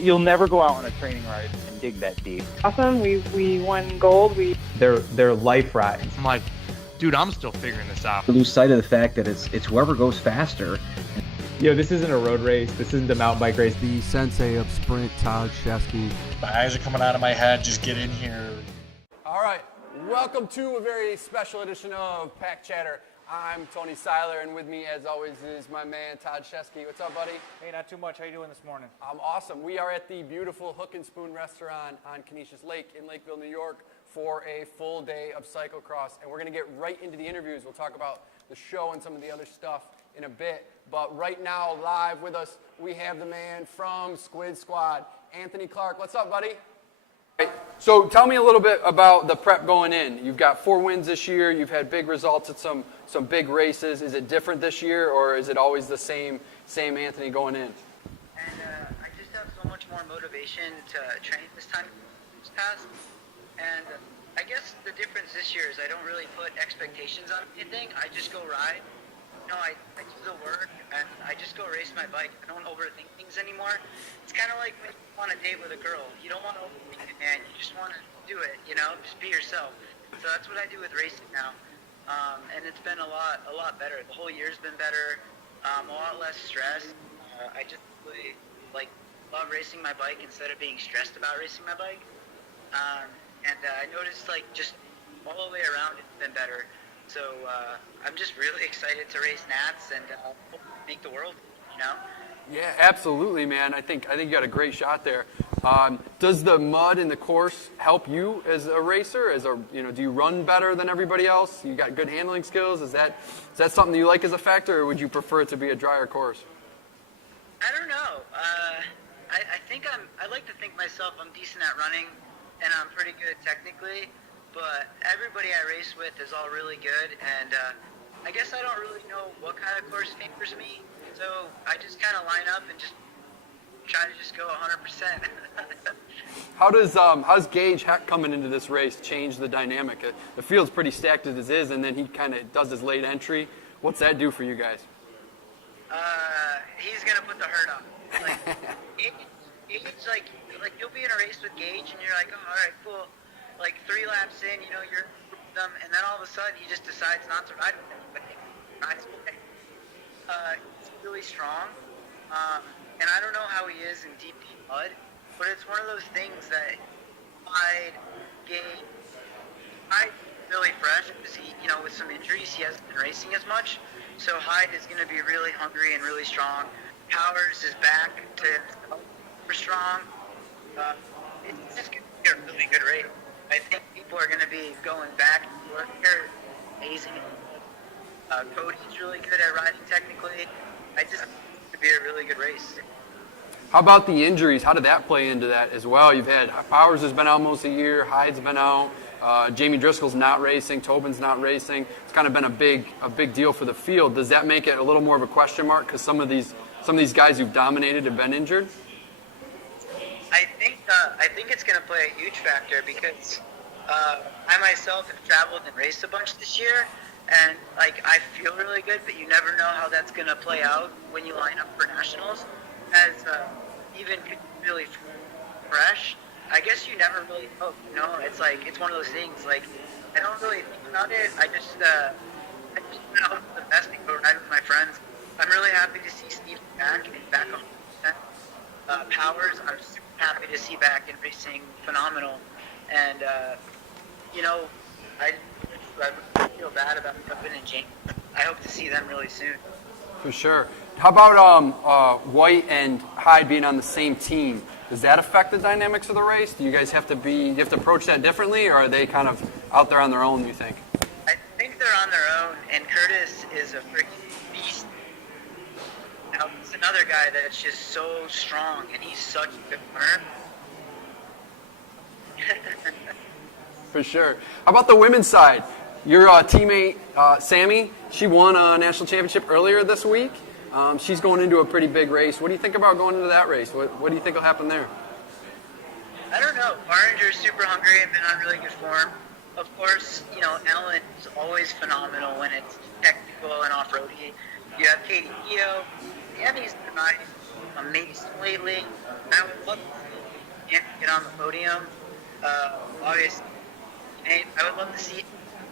You'll never go out on a training ride and dig that deep. Awesome. We won gold. They're life rides. I'm like, dude, I'm still figuring this out. Lose sight of the fact that it's whoever goes faster. This isn't a road race. This isn't a mountain bike race. The sensei of sprint, Todd Shesky. My eyes are coming out of my head. Just get in here. All right, welcome to a very special edition of Pack Chatter. I'm Tony Seiler, and with me, as always, is my man Todd Shesky. What's up, buddy? Hey, not too much. How you doing this morning? I'm awesome. We are at the beautiful Hook and Spoon restaurant on Canisius Lake in Lakeville, New York, for a full day of cyclocross, and we're going to get right into the interviews. We'll talk about the show and some of the other stuff in a bit, but right now, live with us, we have the man from Squid Squad, Anthony Clark. What's up, buddy? So tell me a little bit about the prep going in. You've got 4 wins this year. You've had big results at some big races. Is it different this year, or is it always the same Anthony going in? And I just have so much more motivation to train this time past. And I guess the difference this year is I don't really put expectations on anything. I just go ride. I do the work, and I just go race my bike. I don't overthink things anymore. It's kind of like when you want a date with a girl. You don't want to overthink it, man. You just want to do it, just be yourself. So that's what I do with racing now. And it's been a lot better. The whole year's been better, a lot less stress. I just really, love racing my bike instead of being stressed about racing my bike. And I noticed, just all the way around it's been better. So I'm just really excited to race Nats and make the world, Yeah, absolutely, man. I think you got a great shot there. Does the mud in the course help you as a racer? Do you run better than everybody else? You got good handling skills? Is that something you like as a factor, or would you prefer it to be a drier course? I don't know. I like to think myself I'm decent at running, and I'm pretty good technically. But everybody I race with is all really good, and I guess I don't really know what kind of course favors me, so I just kind of line up and just try to just go 100%. How's Gage coming into this race change the dynamic? The field's pretty stacked as it is, and then he kind of does his late entry. What's that do for you guys? He's gonna put the hurt on. Gage, you'll be in a race with Gage, and you're like, oh, all right, cool. 3 laps in, you're with them, and then all of a sudden he just decides not to ride with them. But he's really strong, and I don't know how he is in deep mud, but it's one of those things that Hyde really fresh because he, with some injuries, he hasn't been racing as much. So Hyde is going to be really hungry and really strong. Powers is back to super strong. It's just going to be a really good race. I think people are going to be going back and forth. They're amazing. Cody's really good at riding technically. I just think it's going to be a really good race. How about the injuries? How did that play into that as well? You've had Powers has been out most of the year. Hyde's been out. Jamie Driscoll's not racing. Tobin's not racing. It's kind of been a big deal for the field. Does that make it a little more of a question mark because some of these guys who've dominated have been injured? I think it's going to play a huge factor because I myself have traveled and raced a bunch this year, and I feel really good, but you never know how that's going to play out when you line up for nationals. As even really fresh, I guess you never really know. It's one of those things. I don't really think about it. I just hope for the best and go ride with my friends. I'm really happy to see Steve back on 100%. Powers, I'm super happy to see back in racing, phenomenal. And, I feel bad about Tobin and James. I hope to see them really soon. For sure. How about White and Hyde being on the same team? Does that affect the dynamics of the race? Do you guys have to approach that differently, or are they kind of out there on their own, you think? I think they're on their own, and Curtis is a freaking beast. Now, he's another guy that's just so strong, and he's such a good runner. For sure. How about the women's side? Your teammate, Sammy, she won a national championship earlier this week. She's going into a pretty big race. What do you think about going into that race? What do you think will happen there? I don't know. Barringer's super hungry and been on really good form. Of course, Ellen is always phenomenal when it's technical and off-roady. You have Katie Keogh. Tammy's nice. amazing lately. I would love to get on the podium. Obviously, I would love to see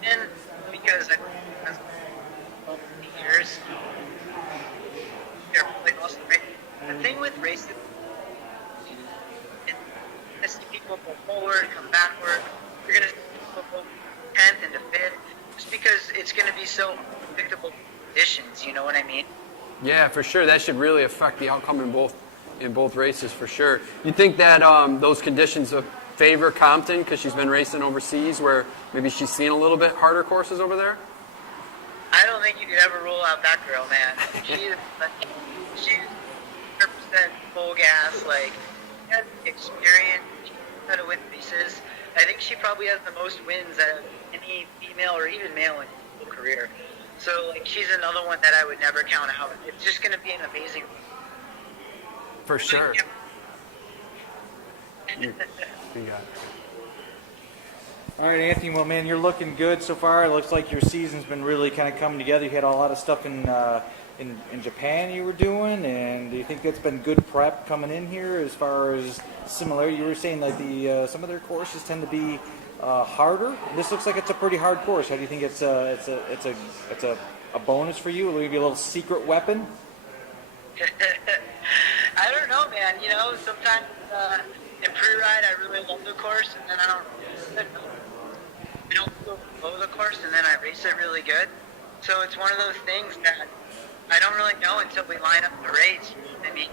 him because I think years. They're really awesome. Right? The thing with racing is to see people go forward, come backward. You're going to see people go 10th into 5th just because it's going to be so unpredictable conditions, you know what I mean? Yeah, for sure. That should really affect the outcome in both races for sure. You think that those conditions favor Compton because she's been racing overseas where maybe she's seen a little bit harder courses over there? I don't think you could ever rule out that girl, man. She's 100% full gas, like, she has experience, she knows how to win races. I think she probably has the most wins out of any female or even male in her whole career. So, like, she's another one that I would never count out. It's just going to be an amazing. For sure. You got it. All right, Anthony. Well, man, you're looking good so far. It looks like your season's been really kind of coming together. You had a lot of stuff in Japan you were doing, and do you think that's been good prep coming in here as far as similarity? You were saying like some of their courses tend to be harder. This looks like it's a pretty hard course. How do you think it's a bonus for you? Will it be a little secret weapon? I don't know, man. You know, sometimes in pre-ride I really love the course, and then I don't go below the course, and then I race it really good. So it's one of those things that I don't really know until we line up the race. You know what I mean?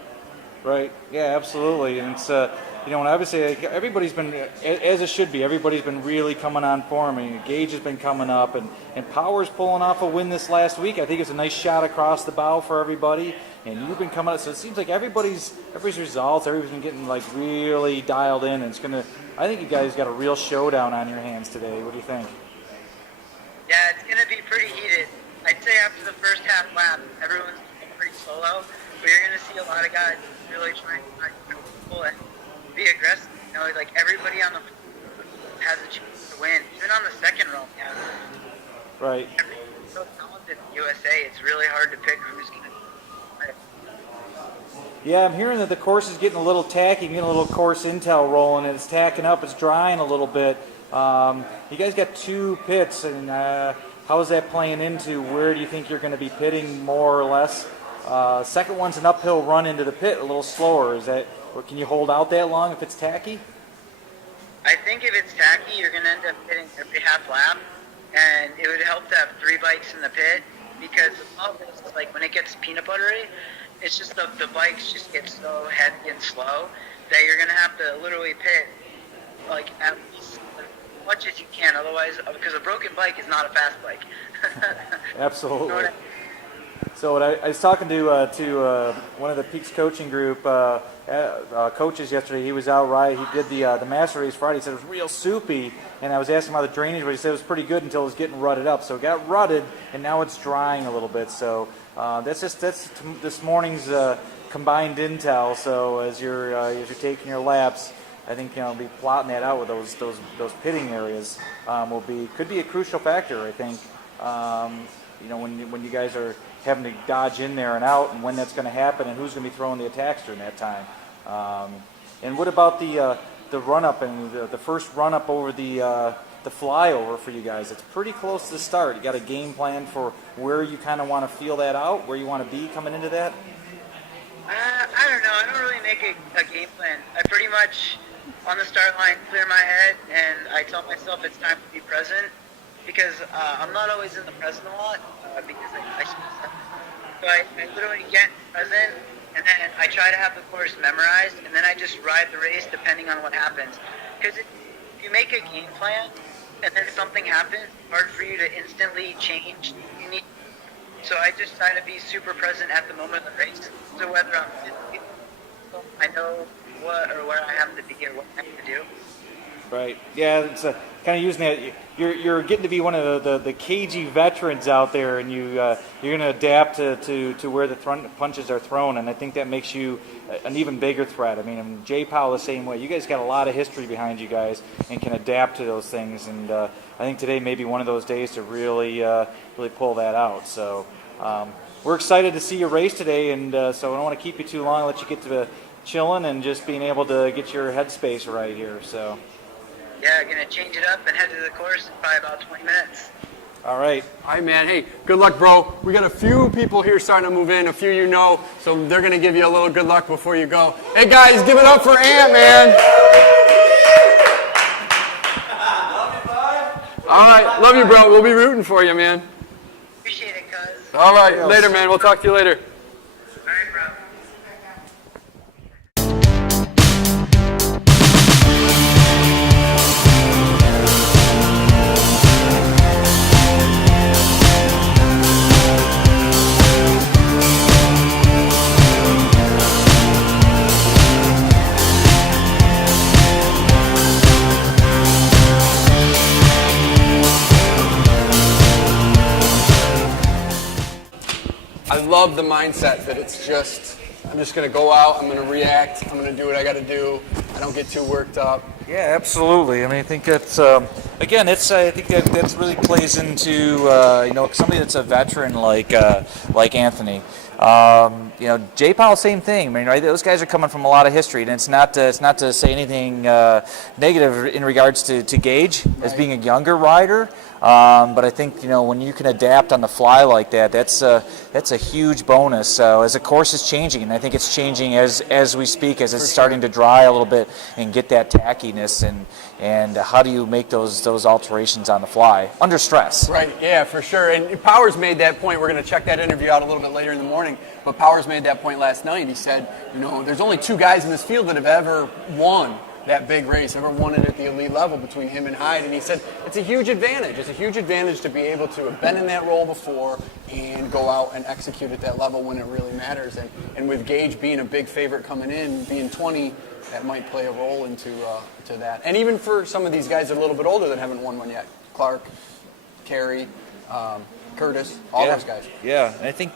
Right. Yeah, absolutely. And it's you know, and obviously everybody's been, as it should be, everybody's been really coming on form. I mean, Gage has been coming up, and Powers pulling off a win this last week. I think it's a nice shot across the bow for everybody. And you've been coming up, so it seems like everybody's results, everybody's been getting like really dialed in. And it's gonna, I think you guys got a real showdown on your hands today. What do you think? Yeah, it's gonna be pretty heated. I'd say after the first half lap, everyone's pretty solo, but you're gonna see a lot of guys really trying to pull and be aggressive. You know, like everybody on the has a chance to win, even on the second row. Yeah. Right. Everybody's so talented in the USA. It's really hard to pick who's gonna. Yeah, I'm hearing that the course is getting a little tacky, getting a little course intel rolling, and it's tacking up, it's drying a little bit. You guys got 2 pits, and how is that playing into where do you think you're going to be pitting more or less? Second one's an uphill run into the pit, a little slower. Is that, or can you hold out that long if it's tacky? I think if it's tacky, you're going to end up pitting every half lap, and it would help to have 3 bikes in the pit because the problem is, like, when it gets peanut buttery, it's just the bikes just get so heavy and slow that you're going to have to literally pit, like, at least as much as you can. Otherwise, because a broken bike is not a fast bike. Absolutely. You know what I mean? So I was talking to one of the Peaks coaching group coaches yesterday. He was out right. He did the master race Friday. He said it was real soupy, and I was asking him how the drainage was. He said it was pretty good until it was getting rutted up. So it got rutted, and now it's drying a little bit. So that's this morning's combined intel. So as you're taking your laps, I think be plotting that out with those pitting areas could be a crucial factor. I think when you guys are having to dodge in there and out, and when that's going to happen, and who's going to be throwing the attacks during that time. And what about the run up and the first run up over the flyover for you guys? It's pretty close to the start. You got a game plan for where you kind of want to feel that out, where you want to be coming into that? I don't know. I don't really make a game plan. I pretty much, on the start line, clear my head, and I tell myself it's time to be present, because I'm not always in the present a lot, because I so I literally get present, and then I try to have the course memorized, and then I just ride the race depending on what happens. Because if you make a game plan, and then something happens, it's hard for you to instantly change. So I just try to be super present at the moment of the race. So whether I know what or where I have to be or what I have to do. Right. Yeah, it's kind of using that. You're getting to be one of the cagey veterans out there, and you're going to adapt to where the punches are thrown, and I think that makes you an even bigger threat. I mean, Jay Powell the same way. You guys got a lot of history behind you guys and can adapt to those things, and I think today may be one of those days to really pull that out. So, well, we're excited to see you race today, and so I don't want to keep you too long. Let you get to chilling and just being able to get your headspace right here. So. Yeah, gonna change it up and head to the course in probably about 20 minutes. All right. All right, man. Hey, good luck, bro. We got a few people here starting to move in, a few you know, so they're going to give you a little good luck before you go. Hey, guys, give it up for Ant, man. All right, love you, bro. We'll be rooting for you, man. Appreciate it, cuz. All right, later, man. We'll talk to you later. All right, bro. I love the mindset that it's just, I'm just going to go out, I'm going to react, I'm going to do what I got to do. I don't get too worked up. Yeah, absolutely. I mean, I think that's again, I think that's really plays into somebody that's a veteran like Anthony. J. Powell, same thing. I mean, right? Those guys are coming from a lot of history, and it's not to say anything negative in regards to Gage as being a younger rider. But I think when you can adapt on the fly like that, that's a huge bonus. As the course is changing, and I think it's changing as we speak, as it's starting to dry a little bit and get that tackiness, and how do you make those alterations on the fly under stress? Right, yeah, for sure. And Powers made that point. We're going to check that interview out a little bit later in the morning. But Powers made that point last night. He said, there's only 2 guys in this field that have ever won that big race, ever won it at the elite level between him and Hyde. And he said it's a huge advantage. It's a huge advantage to be able to have been in that role before and go out and execute at that level when it really matters. And with Gage being a big favorite coming in, being 20, that might play a role into to that. And even for some of these guys that are a little bit older that haven't won one yet, Clark, Carey, Curtis, all those guys. Yeah, and I think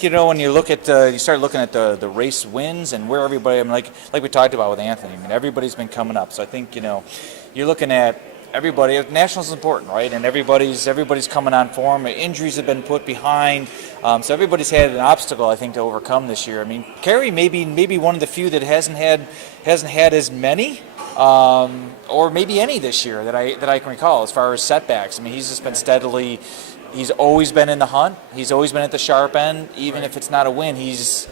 when you look at you start looking at the race wins and where everybody, I mean, like we talked about with Anthony. I mean, everybody's been coming up. So I think you're looking at everybody. Nationals is important, right? And everybody's coming on form. Injuries have been put behind, so everybody's had an obstacle, I think, to overcome this year. I mean, Carey maybe one of the few that hasn't had as many. Or maybe any this year that I can recall as far as setbacks. I mean, he's just been steadily. He's always been in the hunt. He's always been at the sharp end. Even if it's not a win, he's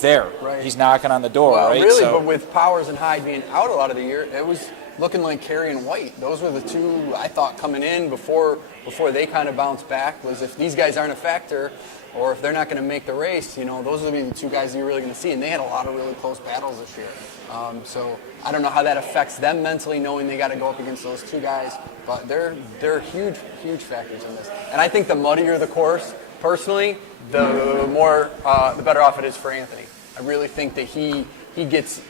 there. Right. He's knocking on the door. Well, right? Really, but with Powers and Hyde being out a lot of the year, it was looking like Carey and White. Those were the 2 I thought coming in before they kind of bounced back. Was if these guys aren't a factor, or if they're not going to make the race, those will be the 2 guys that you're really going to see. And they had a lot of really close battles this year. So I don't know how that affects them mentally, knowing they got to go up against those 2 guys. But they're huge factors in this. And I think the muddier the course, personally, the better off it is for Anthony. I really think that he gets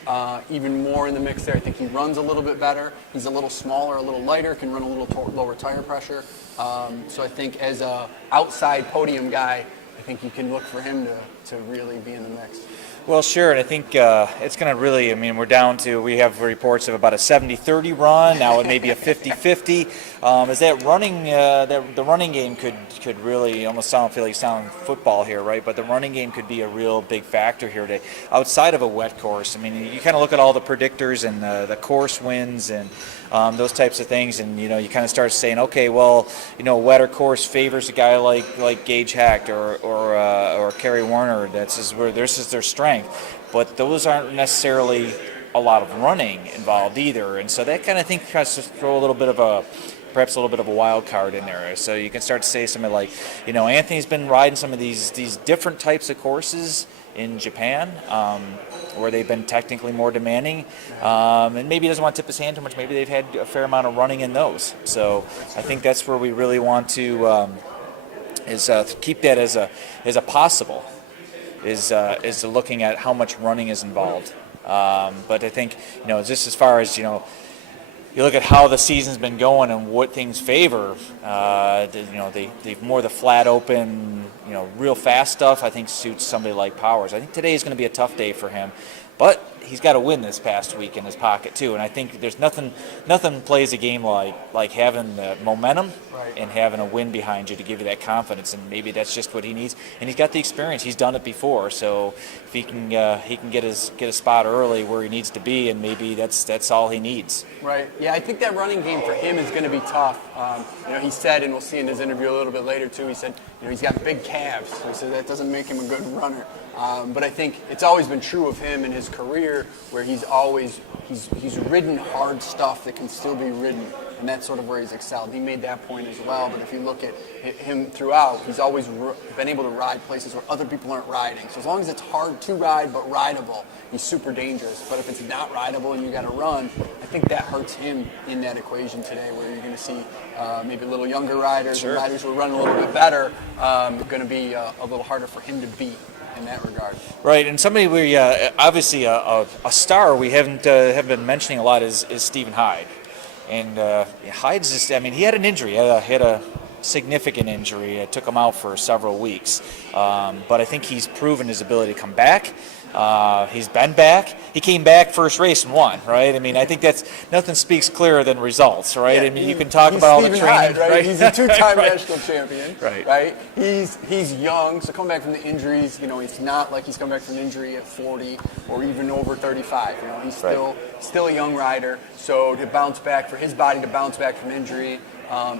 even more in the mix there. I think he runs a little bit better. He's a little smaller, a little lighter, can run a little lower tire pressure. So I think as a outside podium guy, I think you can look for him to really be in the mix. Well, sure, and I think it's going to really, I mean, we have reports of about a 70-30 run, now it may be a 50-50. Is that running, the running game could really almost feel like sound football here, right? But the running game could be a real big factor here today. Outside of a wet course, I mean, you kind of look at all the predictors and the course wins and those types of things, and you kind of start saying, okay, well, a wetter course favors a guy like Gage Hecht or Kerry Warner. This is their strength. But those aren't necessarily a lot of running involved either, and so that kind of thing tries to throw perhaps a little bit of a wild card in there. So you can start to say something like, Anthony's been riding some of these different types of courses in Japan, where they've been technically more demanding, and maybe he doesn't want to tip his hand too much. Maybe they've had a fair amount of running in those. So I think that's where we really want to keep that as a possible. Is looking at how much running is involved. But I think, just as far as, you look at how the season's been going and what things favor, they've more the flat open, real fast stuff, I think suits somebody like Powers. I think today is going to be a tough day for him. but he's got to win this past week in his pocket too. And I think there's nothing plays a game like having the momentum and having a win behind you to give you that confidence. And maybe that's just what he needs. And he's got the experience. He's done it before. So if he can get his spot early where he needs to be, and maybe that's all he needs. Right. Yeah, I think that running game for him is going to be tough. He said, and we'll see in his interview a little bit later too, he said, he's got big calves. So he said that doesn't make him a good runner. But I think it's always been true of him in his career, where he's ridden hard stuff that can still be ridden, and that's sort of where he's excelled. He made that point as well. But if you look at him throughout, he's always been able to ride places where other people aren't riding. So as long as it's hard to ride but rideable, he's super dangerous. But if it's not rideable and you got to run, I think that hurts him in that equation today, where you're going to see maybe a little younger riders, and riders who are running a little bit better, going to be a little harder for him to beat in that regard. Right, and somebody we obviously a star we have been mentioning a lot is Stephen Hyde, and Hyde's just, he had an injury, he had a significant injury. It took him out for several weeks, but I think he's proven his ability to come back. He's been back. He came back first race and won, right? I think that's nothing speaks clearer than results, right? Yeah, you can talk about all the training, Hyde, right? He's a two-time right. national champion, right? He's young, so coming back from the injuries, it's not like he's coming back from an injury at 40 or even over 35. He's still a young rider, so to bounce back, for his body to bounce back from injury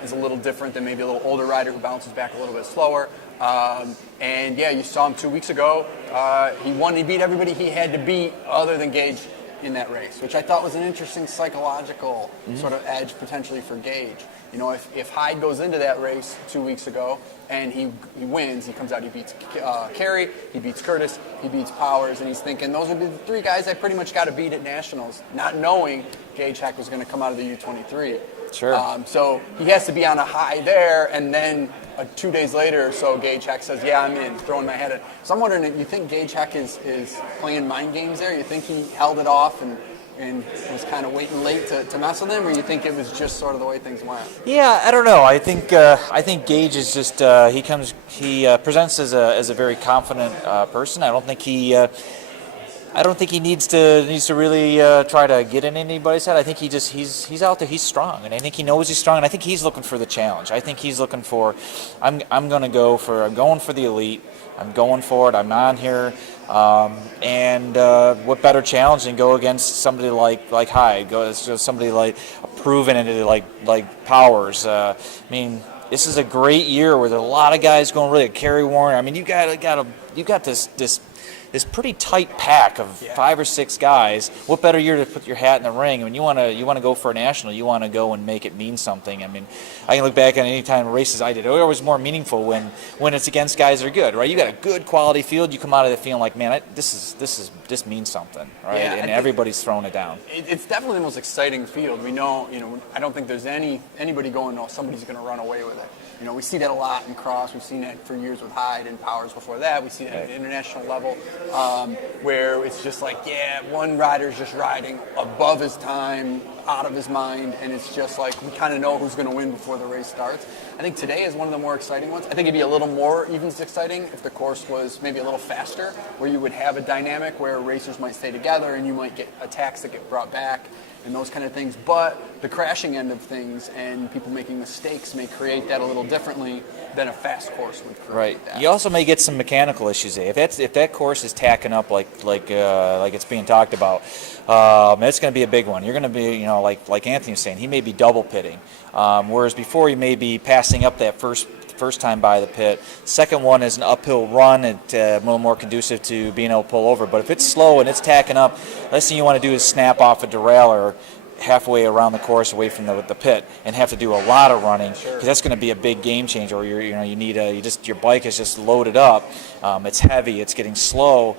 is a little different than maybe a little older rider who bounces back a little bit slower. You saw him 2 weeks ago. He won. He beat everybody he had to beat other than Gage in that race, which I thought was an interesting psychological sort of edge potentially for Gage. If Hyde goes into that race 2 weeks ago and he wins, he comes out, he beats Carey, he beats Curtis, he beats Powers, and he's thinking, those would be the three guys I pretty much got to beat at Nationals, not knowing Gage Heck was going to come out of the U23. Sure. So he has to be on a high there, and then 2 days later or so, Gage Heck says, yeah, I'm in, throwing my head in. So I'm wondering, you think Gage Heck is playing mind games there? You think he held it off and was kind of waiting late to mess with him, or you think it was just sort of the way things went? Yeah, I don't know. I think Gage is just he presents as a very confident person. I don't think he needs to really try to get in anybody's head. I think he's out there. He's strong, and I think he knows he's strong. And I think he's looking for the challenge. I think he's looking for, I'm going for the elite. I'm going for it. I'm on here, and what better challenge than go against somebody like Hyde? Go somebody like a proven entity like Powers. This is a great year where there's a lot of guys going really. Kerry Warren. You got this pretty tight pack of 5 or 6 guys. What better year to put your hat in the ring? You want to go for a national. You want to go and make it mean something. I can look back at any time races I did. It was more meaningful when it's against guys that are good, right? You got a good quality field. You come out of it feeling like, man, this means something, right? Yeah, and everybody's throwing it down. It's definitely the most exciting field. We know, I don't think there's anybody going, no, somebody's going to run away with it. We see that a lot in cross. We've seen that for years with Hyde and Powers before that. We see that at the international level, where it's just like, one rider's just riding above his time, out of his mind, and it's just like we kind of know who's going to win before the race starts. I think today is one of the more exciting ones. I think it'd be a little more even exciting if the course was maybe a little faster, where you would have a dynamic where racers might stay together and you might get attacks that get brought back and those kind of things. But the crashing end of things and people making mistakes may create that a little differently than a fast course would create. Right. That. You also may get some mechanical issues there. If that course is tacking up like it's being talked about, it's going to be a big one. You're going to be, like Anthony was saying, he may be double pitting, whereas before he may be passing up that first time by the pit. Second one is an uphill run, it's a little more conducive to being able to pull over. But if it's slow and it's tacking up, last thing you want to do is snap off a derailleur halfway around the course away from the pit and have to do a lot of running, because that's going to be a big game changer. Or your bike is just loaded up, it's heavy, it's getting slow.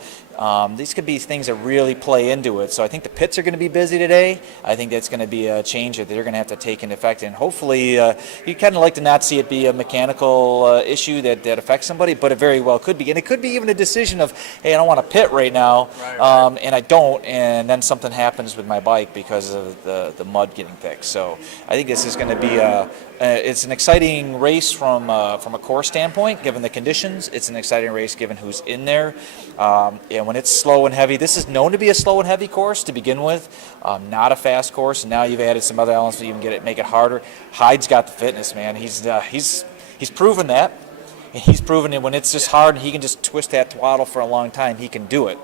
These could be things that really play into it. So I think the pits are going to be busy today. I think that's going to be a change that they're going to have to take into effect. And hopefully, you kind of like to not see it be a mechanical issue that affects somebody, but it very well could be. And it could be even a decision of, hey, I don't want to pit right now, and I don't, and then something happens with my bike because of the mud getting thick. So I think this is going to be it's an exciting race from a course standpoint, given the conditions. It's an exciting race given who's in there. And when it's slow and heavy, this is known to be a slow and heavy course to begin with, not a fast course. And now you've added some other elements to even make it harder. Hyde's got the fitness, man. He's proven that. And he's proven that when it's just hard and he can just twist that throttle for a long time, he can do it.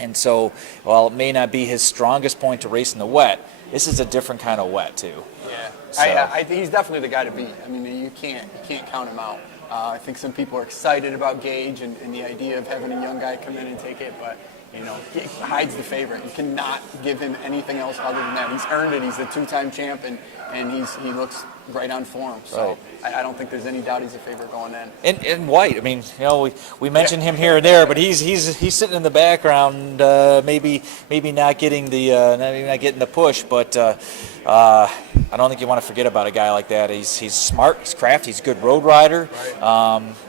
And so, while it may not be his strongest point to race in the wet, this is a different kind of wet too. Yeah, So. I think he's definitely the guy to beat. I mean, you can't count him out. I think some people are excited about Gage and the idea of having a young guy come in and take it, but Hyde's the favorite. You cannot give him anything else other than that. He's earned it. He's the two-time champ, and he looks right on form. So I don't think there's any doubt he's a favorite going in. And White, I mean, we mentioned him here and there, but he's sitting in the background, maybe not getting the push, but I don't think you want to forget about a guy like that. He's smart, he's crafty, he's a good road rider.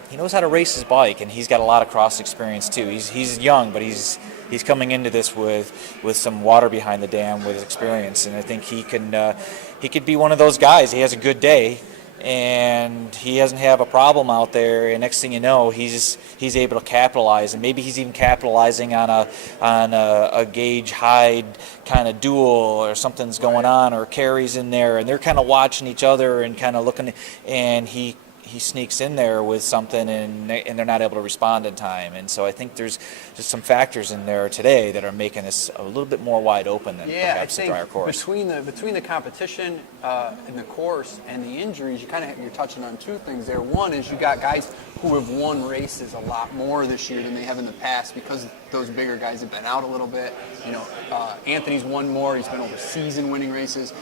He knows how to race his bike, and he's got a lot of cross experience too. He's young, but he's coming into this with some water behind the dam with experience, and I think he could be one of those guys. He has a good day, and he doesn't have a problem out there. And next thing you know, he's able to capitalize, and maybe he's even capitalizing on a Gage Hyde kind of duel, or something's going on, or Carey's in there, and they're kind of watching each other and kind of looking, and he sneaks in there with something, and they're not able to respond in time. And so I think there's just some factors in there today that are making this a little bit more wide open than perhaps the drier course. Between the competition and the course and the injuries, you're touching on two things there. One is you got guys who have won races a lot more this year than they have in the past because those bigger guys have been out a little bit. Anthony's won more. He's been over season winning races.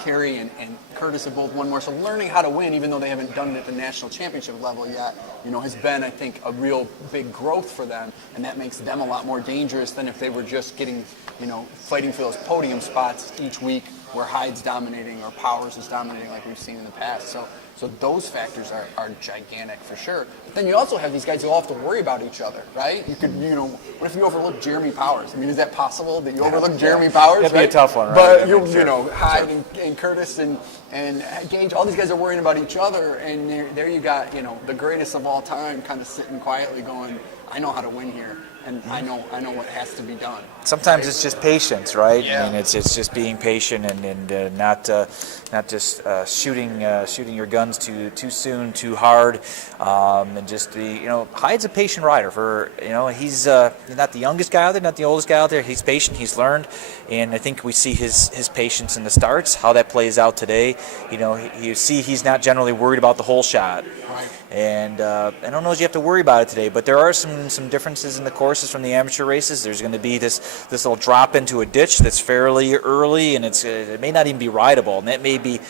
Carey and Curtis have both won more. So learning how to win, even though they haven't done it at the national championship level yet, has been, I think, a real big growth for them, and that makes them a lot more dangerous than if they were just getting, fighting for those podium spots each week where Hyde's dominating or Powers is dominating like we've seen in the past. So those factors are gigantic for sure. But then you also have these guys who all have to worry about each other, right? You could, what if you overlook Jeremy Powers? I mean, is that possible that you overlook Jeremy Powers? That'd be a tough one, right? But Sure. Hyde and Curtis and Gage, all these guys are worrying about each other, and there you got, the greatest of all time kind of sitting quietly going, I know how to win here, and I know what has to be done. Sometimes it's just patience, right? Yeah. I mean, it's just being patient and not just shooting your guns too soon, too hard, and just be, Hyde's a patient rider. He's not the youngest guy out there, not the oldest guy out there. He's patient. He's learned, and I think we see his patience in the starts. How that plays out today, you see he's not generally worried about the whole shot. Right. And I don't know if you have to worry about it today, but there are some differences in the courses from the amateur races. There's going to be this little drop into a ditch that's fairly early, and it may not even be rideable, and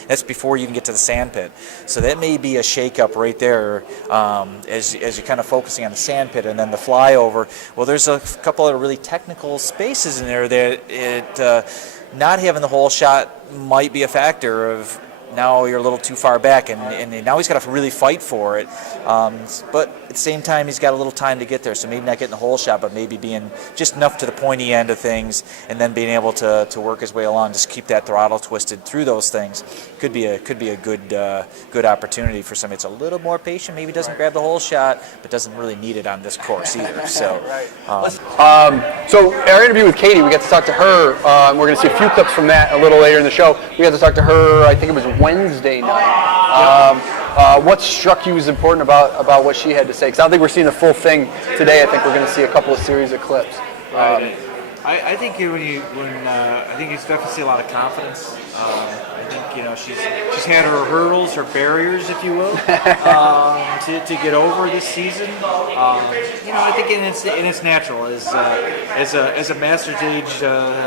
that's before you can get to the sand pit. So that may be a shake-up right there as you're kind of focusing on the sand pit and then the flyover. Well, there's a couple of really technical spaces in there that not having the whole shot might be a factor of. Now you're a little too far back, and now he's got to really fight for it. But at the same time, he's got a little time to get there, so maybe not getting the whole shot, but maybe being just enough to the pointy end of things, and then being able to work his way along, just keep that throttle twisted through those things. Could be a good opportunity for somebody. It's a little more patient, maybe doesn't grab the whole shot, but doesn't really need it on this course either. So, So our interview with Katie, we got to talk to her. We're going to see a few clips from that a little later in the show. We got to talk to her, I think it was Wednesday night. What struck you as important about what she had to say? Because I don't think we're seeing the full thing today. I think we're going to see a couple of series of clips. Right. I think I think you definitely see a lot of confidence. I think she's had her hurdles, her barriers, if you will, to get over this season. I think it's natural as a master's age,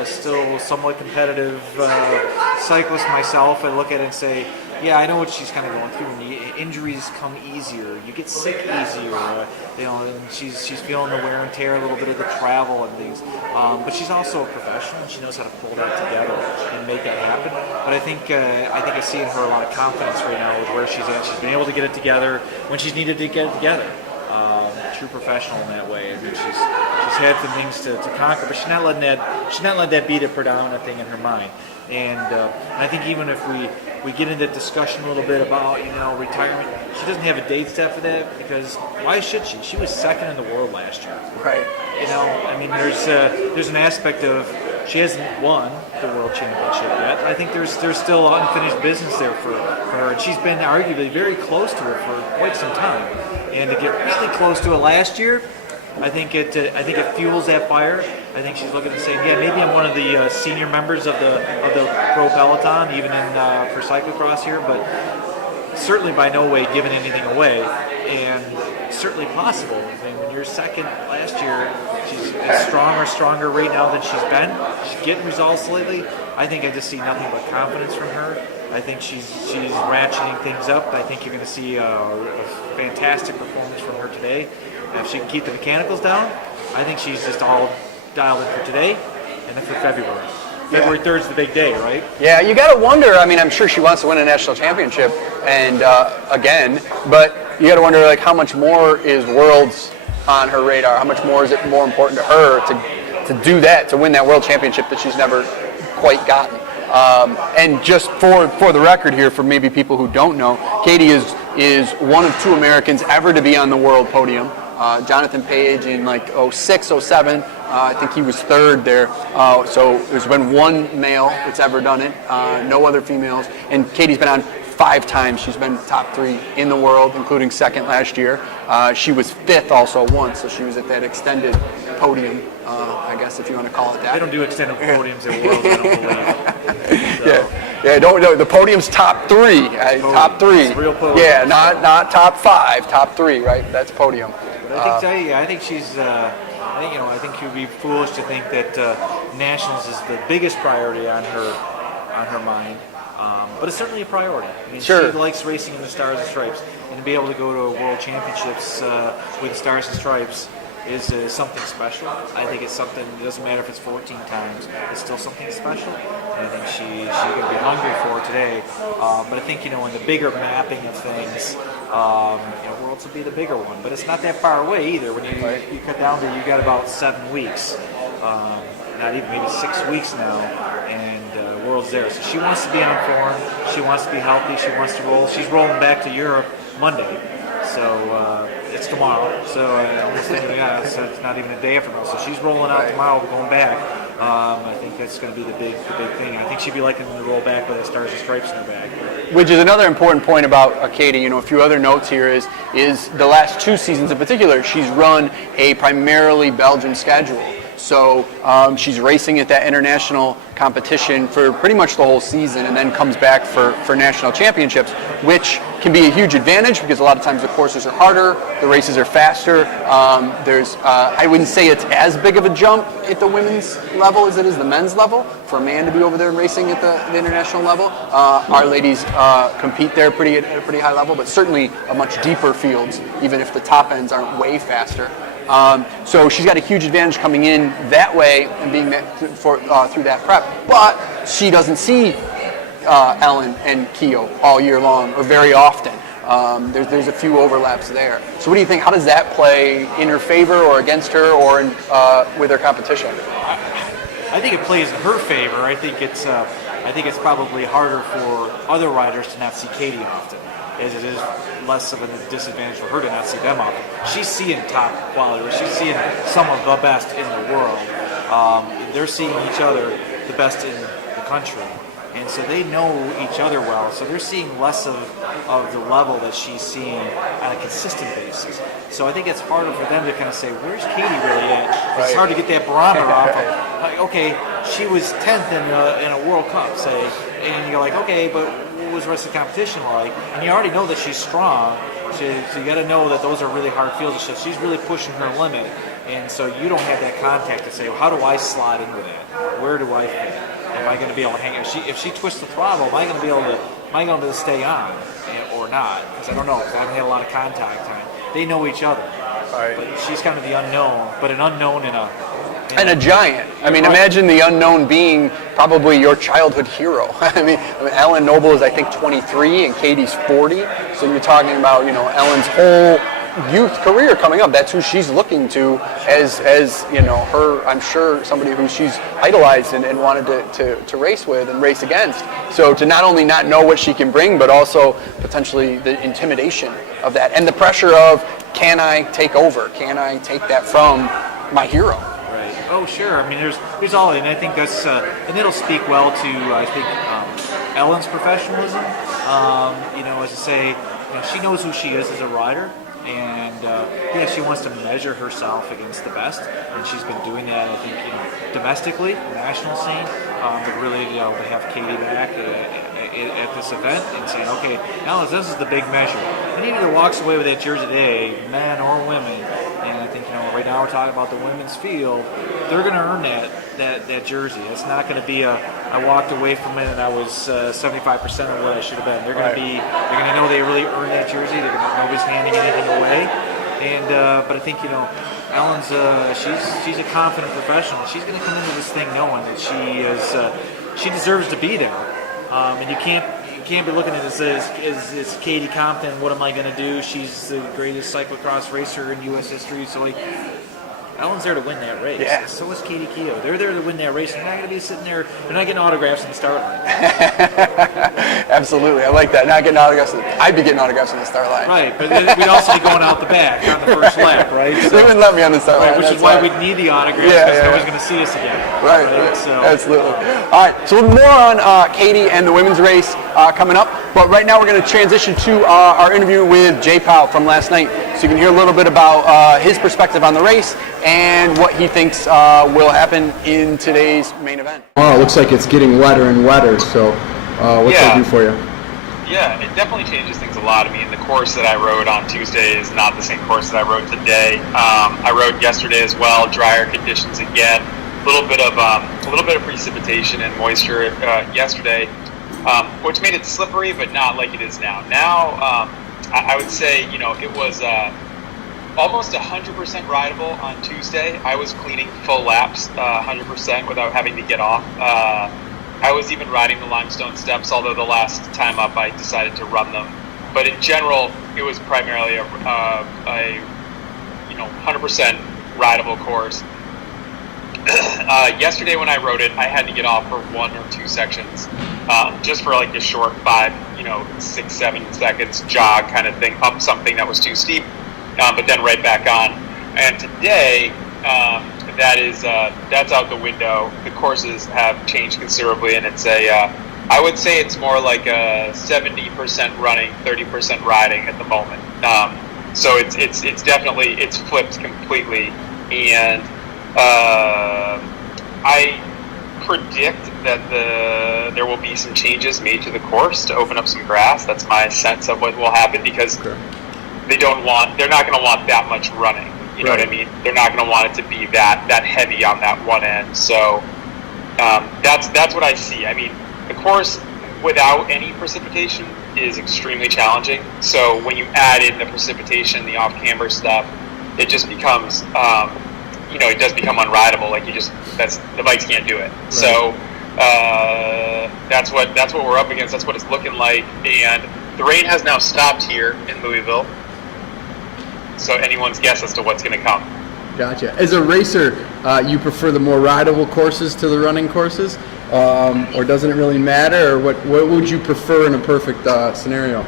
still somewhat competitive cyclist myself. I look at it and say, yeah, I know what she's kind of going through. And the injuries come easier. You get sick easier. And she's feeling the wear and tear, a little bit of the travel and things. But she's also a professional, and she knows how to pull that together and make that happen. But I think I see in her a lot of confidence right now with where she's at. She's been able to get it together when she's needed to get it together. True professional in that way. I mean, she's had some things to conquer, but she's not letting that be the predominant thing in her mind. And I think even if we we get into discussion a little bit about, retirement. She doesn't have a date set for that because why should she? She was second in the world last year. Right. There's an aspect of she hasn't won the world championship yet. I think there's still unfinished business there for her, and she's been arguably very close to it for quite some time. And to get really close to it last year, I think it fuels that fire. I think she's looking and saying, yeah, maybe I'm one of the senior members of the pro peloton, even in for cyclocross here, but certainly by no way giving anything away, and certainly possible. I mean, when you're second last year, she's stronger right now than she's been. She's getting results lately. I think I just see nothing but confidence from her. I think she's ratcheting things up. I think you're going to see a fantastic performance from her today. If she can keep the mechanicals down, I think she's just all dialed in for today and then for February. February 3rd is the big day, right? Yeah, you got to wonder. I mean, I'm sure she wants to win a national championship, and again, but you got to wonder, like, how much more is Worlds on her radar? How much more is it more important to her to do that, to win that world championship that she's never quite gotten? And just for the record here, for maybe people who don't know, Katie is one of 2 Americans ever to be on the world podium. Jonathan Page in like 06, 07, I think he was 3rd there. So there's been 1 male that's ever done it, no other females. And Katie's been on 5 times. She's been top 3 in the world, including 2nd last year. She was 5th also once, so she was at that extended podium, I guess if you want to call it that. They don't do extended podiums at Worlds, I don't believe. So. Yeah, don't know. The podium's top 3. Top 3. It's real podium. Yeah, not top 5, top 3, right? That's podium. But I think she's. I think you'd be foolish to think that nationals is the biggest priority on her mind. But it's certainly a priority. I mean, sure. She likes racing in the Stars and Stripes, and to be able to go to World Championships with the Stars and Stripes is something special. I think it's something. It doesn't matter if it's 14 times. It's still something special. And I think she's going to be hungry for it today. But I think in the bigger mapping of things, Worlds will be the bigger one. But it's not that far away either. When you cut down to, you got about 7 weeks, not even maybe 6 weeks now, and Worlds there. So she wants to be on form. She wants to be healthy. She wants to roll. She's rolling back to Europe Monday. So it's tomorrow. So so it's not even a day from now. So she's rolling out tomorrow, going back. I think that's going to be the big thing. I think she'd be liking to roll back with the Stars and Stripes in her bag. Which is another important point about Katie. A few other notes here is the last 2 seasons in particular, she's run a primarily Belgian schedule. So she's racing at that international competition for pretty much the whole season and then comes back for national championships, which can be a huge advantage because a lot of times the courses are harder, the races are faster. I wouldn't say it's as big of a jump at the women's level as it is the men's level for a man to be over there racing at the international level. Our ladies compete there at a pretty high level, but certainly a much deeper fields, even if the top ends aren't way faster. So she's got a huge advantage coming in that way and being through that prep. But she doesn't see Ellen and Keo all year long or very often. There's a few overlaps there. So what do you think? How does that play in her favor or against her or with her competition? I think it plays in her favor. I think it's probably harder for other riders to not see Katie often, as it is less of a disadvantage for her to not see them often. She's seeing top quality. She's seeing some of the best in the world. They're seeing each other, the best in the country. And so they know each other well. So they're seeing less of the level that she's seeing on a consistent basis. So I think it's harder for them to kind of say, where's Katie really at? It's hard to get that barometer off of, like, okay, she was 10th in a World Cup, say, and you're like, okay, but what was the rest of the competition like? And you already know that she's strong, so you got to know that those are really hard fields. So she's really pushing her limit, and so you don't have that contact to say, well, how do I slot into that? Where do I fit? Am I going to be able to hang? If she twists the throttle, am I going to be able to stay on or not? Because I don't know. Because I haven't had a lot of contact time. They know each other, but she's kind of the unknown. But an unknown in a giant. I mean, imagine the unknown being probably your childhood hero. I mean, Ellen Noble is, I think, 23 and Katie's 40. So you're talking about, Ellen's whole youth career coming up. That's who she's looking to as you know, her, I'm sure, somebody who she's idolized and wanted to race with and race against. So to not only not know what she can bring, but also potentially the intimidation of that and the pressure of, can I take over? Can I take that from my hero? Right. Oh, sure. I mean, there's all, and I think that's, and it'll speak well to, I think, Ellen's professionalism. You know, as I say, you know, she knows who she is as a rider, and yeah, she wants to measure herself against the best, and she's been doing that, I think, you know, domestically, national scene, but really, you know, to have Katie back at this event and saying, okay, now this is the big measure. And either walks away with that jersey today, men or women, and I think, you know, right now we're talking about the women's field, they're going to earn that jersey. It's not going to be I walked away from it and I was 75% of what I should have been. They're going to they're going to know they really earned that jersey. Nobody's handing anything away. And but I think, you know, Ellen's she's a confident professional. She's going to come into this thing knowing that she deserves to be there. And you can't be looking at this as Katie Compton. What am I going to do? She's the greatest cyclocross racer in U.S. history. So like, Ellen's there to win that race. Yeah. So is Katie Keogh. They're there to win that race. They're not going to be sitting there. They're not getting autographs in the start line. Absolutely, I like that. Not getting autographs. I'd be getting autographs in the start line. Right, but we'd also be going out the back on the first lap, right? So, they wouldn't let me on the start line. Which is why we'd need the autographs, because nobody's going to see us again. Right. So, absolutely. All right, so more on Katie and the women's race coming up, but right now we're going to transition to our interview with Jay Powell from last night, so you can hear a little bit about his perspective on the race and what he thinks will happen in today's main event. Oh, it looks like it's getting wetter and wetter, so what's that do for you? Yeah, it definitely changes things a lot. I mean, the course that I rode on Tuesday is not the same course that I rode today. I rode yesterday as well, drier conditions again, a little bit of precipitation and moisture yesterday, which made it slippery, but not like it is now. Now, I would say, you know, it was almost 100% rideable on Tuesday. I was cleaning full laps 100% without having to get off. I was even riding the limestone steps, although the last time up I decided to run them. But in general, it was primarily a 100% rideable course. Yesterday when I rode it, I had to get off for 1 or 2 sections, just for like a short 6-7 seconds jog kind of thing, up something that was too steep, but then right back on. And today, that's out the window. The courses have changed considerably, and it's I would say it's more like a 70% running, 30% riding at the moment. So it's definitely flipped completely, and I predict that there will be some changes made to the course to open up some grass. That's my sense of what will happen, because they're not going to want that much running. You know what I mean? They're not going to want it to be that heavy on that one end. So that's what I see. I mean, the course without any precipitation is extremely challenging. So when you add in the precipitation, the off-camber stuff, it just becomes, it does become unrideable. Like the bikes can't do it. Right. So that's what we're up against. That's what it's looking like. And the rain has now stopped here in Louisville. So anyone's guess as to what's going to come. Gotcha. As a racer, you prefer the more rideable courses to the running courses, or doesn't it really matter? Or what would you prefer in a perfect scenario?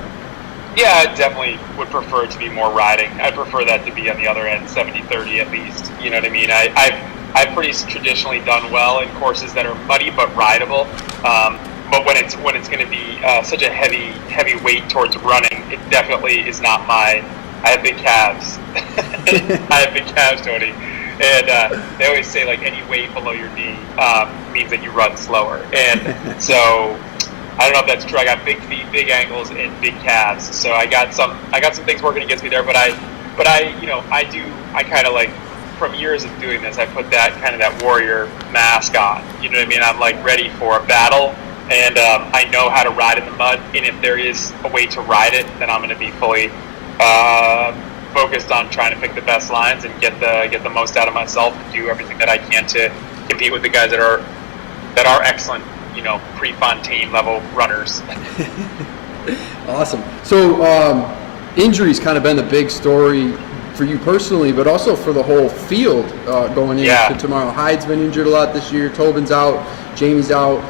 Yeah, I definitely would prefer it to be more riding. I prefer that to be on the other end, 70-30 at least. You know what I mean? I've pretty traditionally done well in courses that are muddy but rideable. But when it's going to be such a heavy weight towards running, it definitely is not my. I have big calves. I have big calves, Tony. And they always say, like, any weight below your knee means that you run slower. And so I don't know if that's true. I got big feet, big ankles, and big calves. So I got some things working against me there. But I kind of like, from years of doing this, I put that warrior mask on. You know what I mean? I'm like ready for a battle. And I know how to ride in the mud. And if there is a way to ride it, then I'm going to be fully focused on trying to pick the best lines and get the most out of myself and do everything that I can to compete with the guys that are excellent, pre-Fontaine level runners. Awesome. So injuries kind of been the big story for you personally, but also for the whole field going into tomorrow. Hyde's been injured a lot this year. Tobin's out. Jamie's out.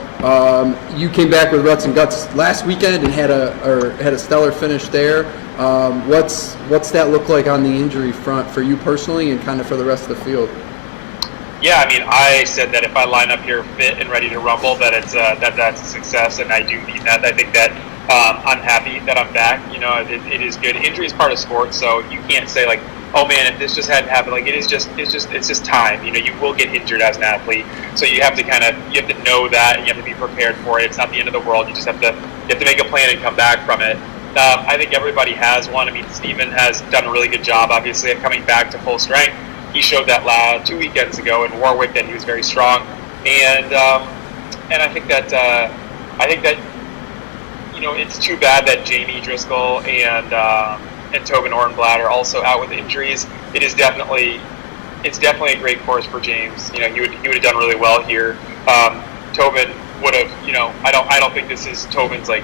You came back with ruts and guts last weekend and had a stellar finish there. What's that look like on the injury front for you personally and kind of for the rest of the field? Yeah, I mean, I said that if I line up here fit and ready to rumble, that that's a success, and I do mean that. I think that I'm happy that I'm back. You know, it is good. Injury is part of sports, so you can't say like, oh man, if this just hadn't happened. Like it's just time. You know, you will get injured as an athlete, so you have to know that, and you have to be prepared for it. It's not the end of the world. You just have to make a plan and come back from it. I think everybody has one. I mean, Steven has done a really good job, obviously, of coming back to full strength. He showed that 2 weekends ago in Warwick that he was very strong, and I think that you know, it's too bad that Jamie Driscoll and Tobin Orenblad are also out with injuries. It's definitely a great course for James. You know, he would have done really well here. Tobin would have, you know, I don't think this is Tobin's like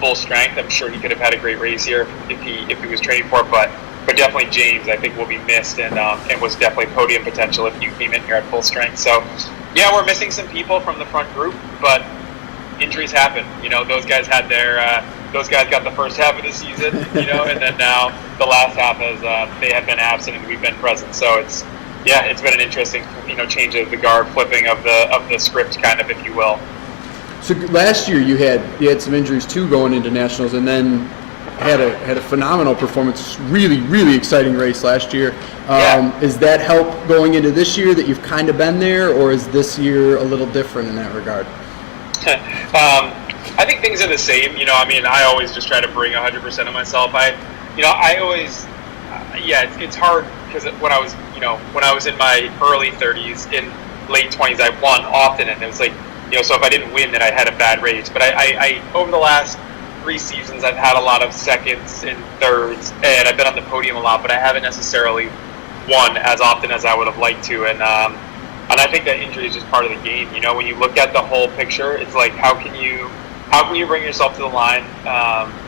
full strength. I'm sure he could have had a great race here if he was training for it, but definitely James, I think, will be missed and was definitely podium potential if you came in here at full strength. So, yeah, we're missing some people from the front group, but injuries happen. You know, those guys got the first half of the season, you know, and then now the last half they have been absent and we've been present. So it's been an interesting, you know, change of the guard, flipping of the script, kind of, if you will. So last year you had some injuries too going into nationals, and then had a phenomenal performance. Really, really exciting race last year. Is that help going into this year that you've kind of been there, or is this year a little different in that regard? I think things are the same. You know, I mean, I always just try to bring 100% of myself. It's hard because when I was in my early 30s, in late 20s, I won often, and it was like, you know, so if I didn't win, then I had a bad race. But I over the last 3 seasons, I've had a lot of seconds and thirds, and I've been on the podium a lot, but I haven't necessarily won as often as I would have liked to. And I think that injury is just part of the game. You know, when you look at the whole picture, it's like, how can you bring yourself to the line,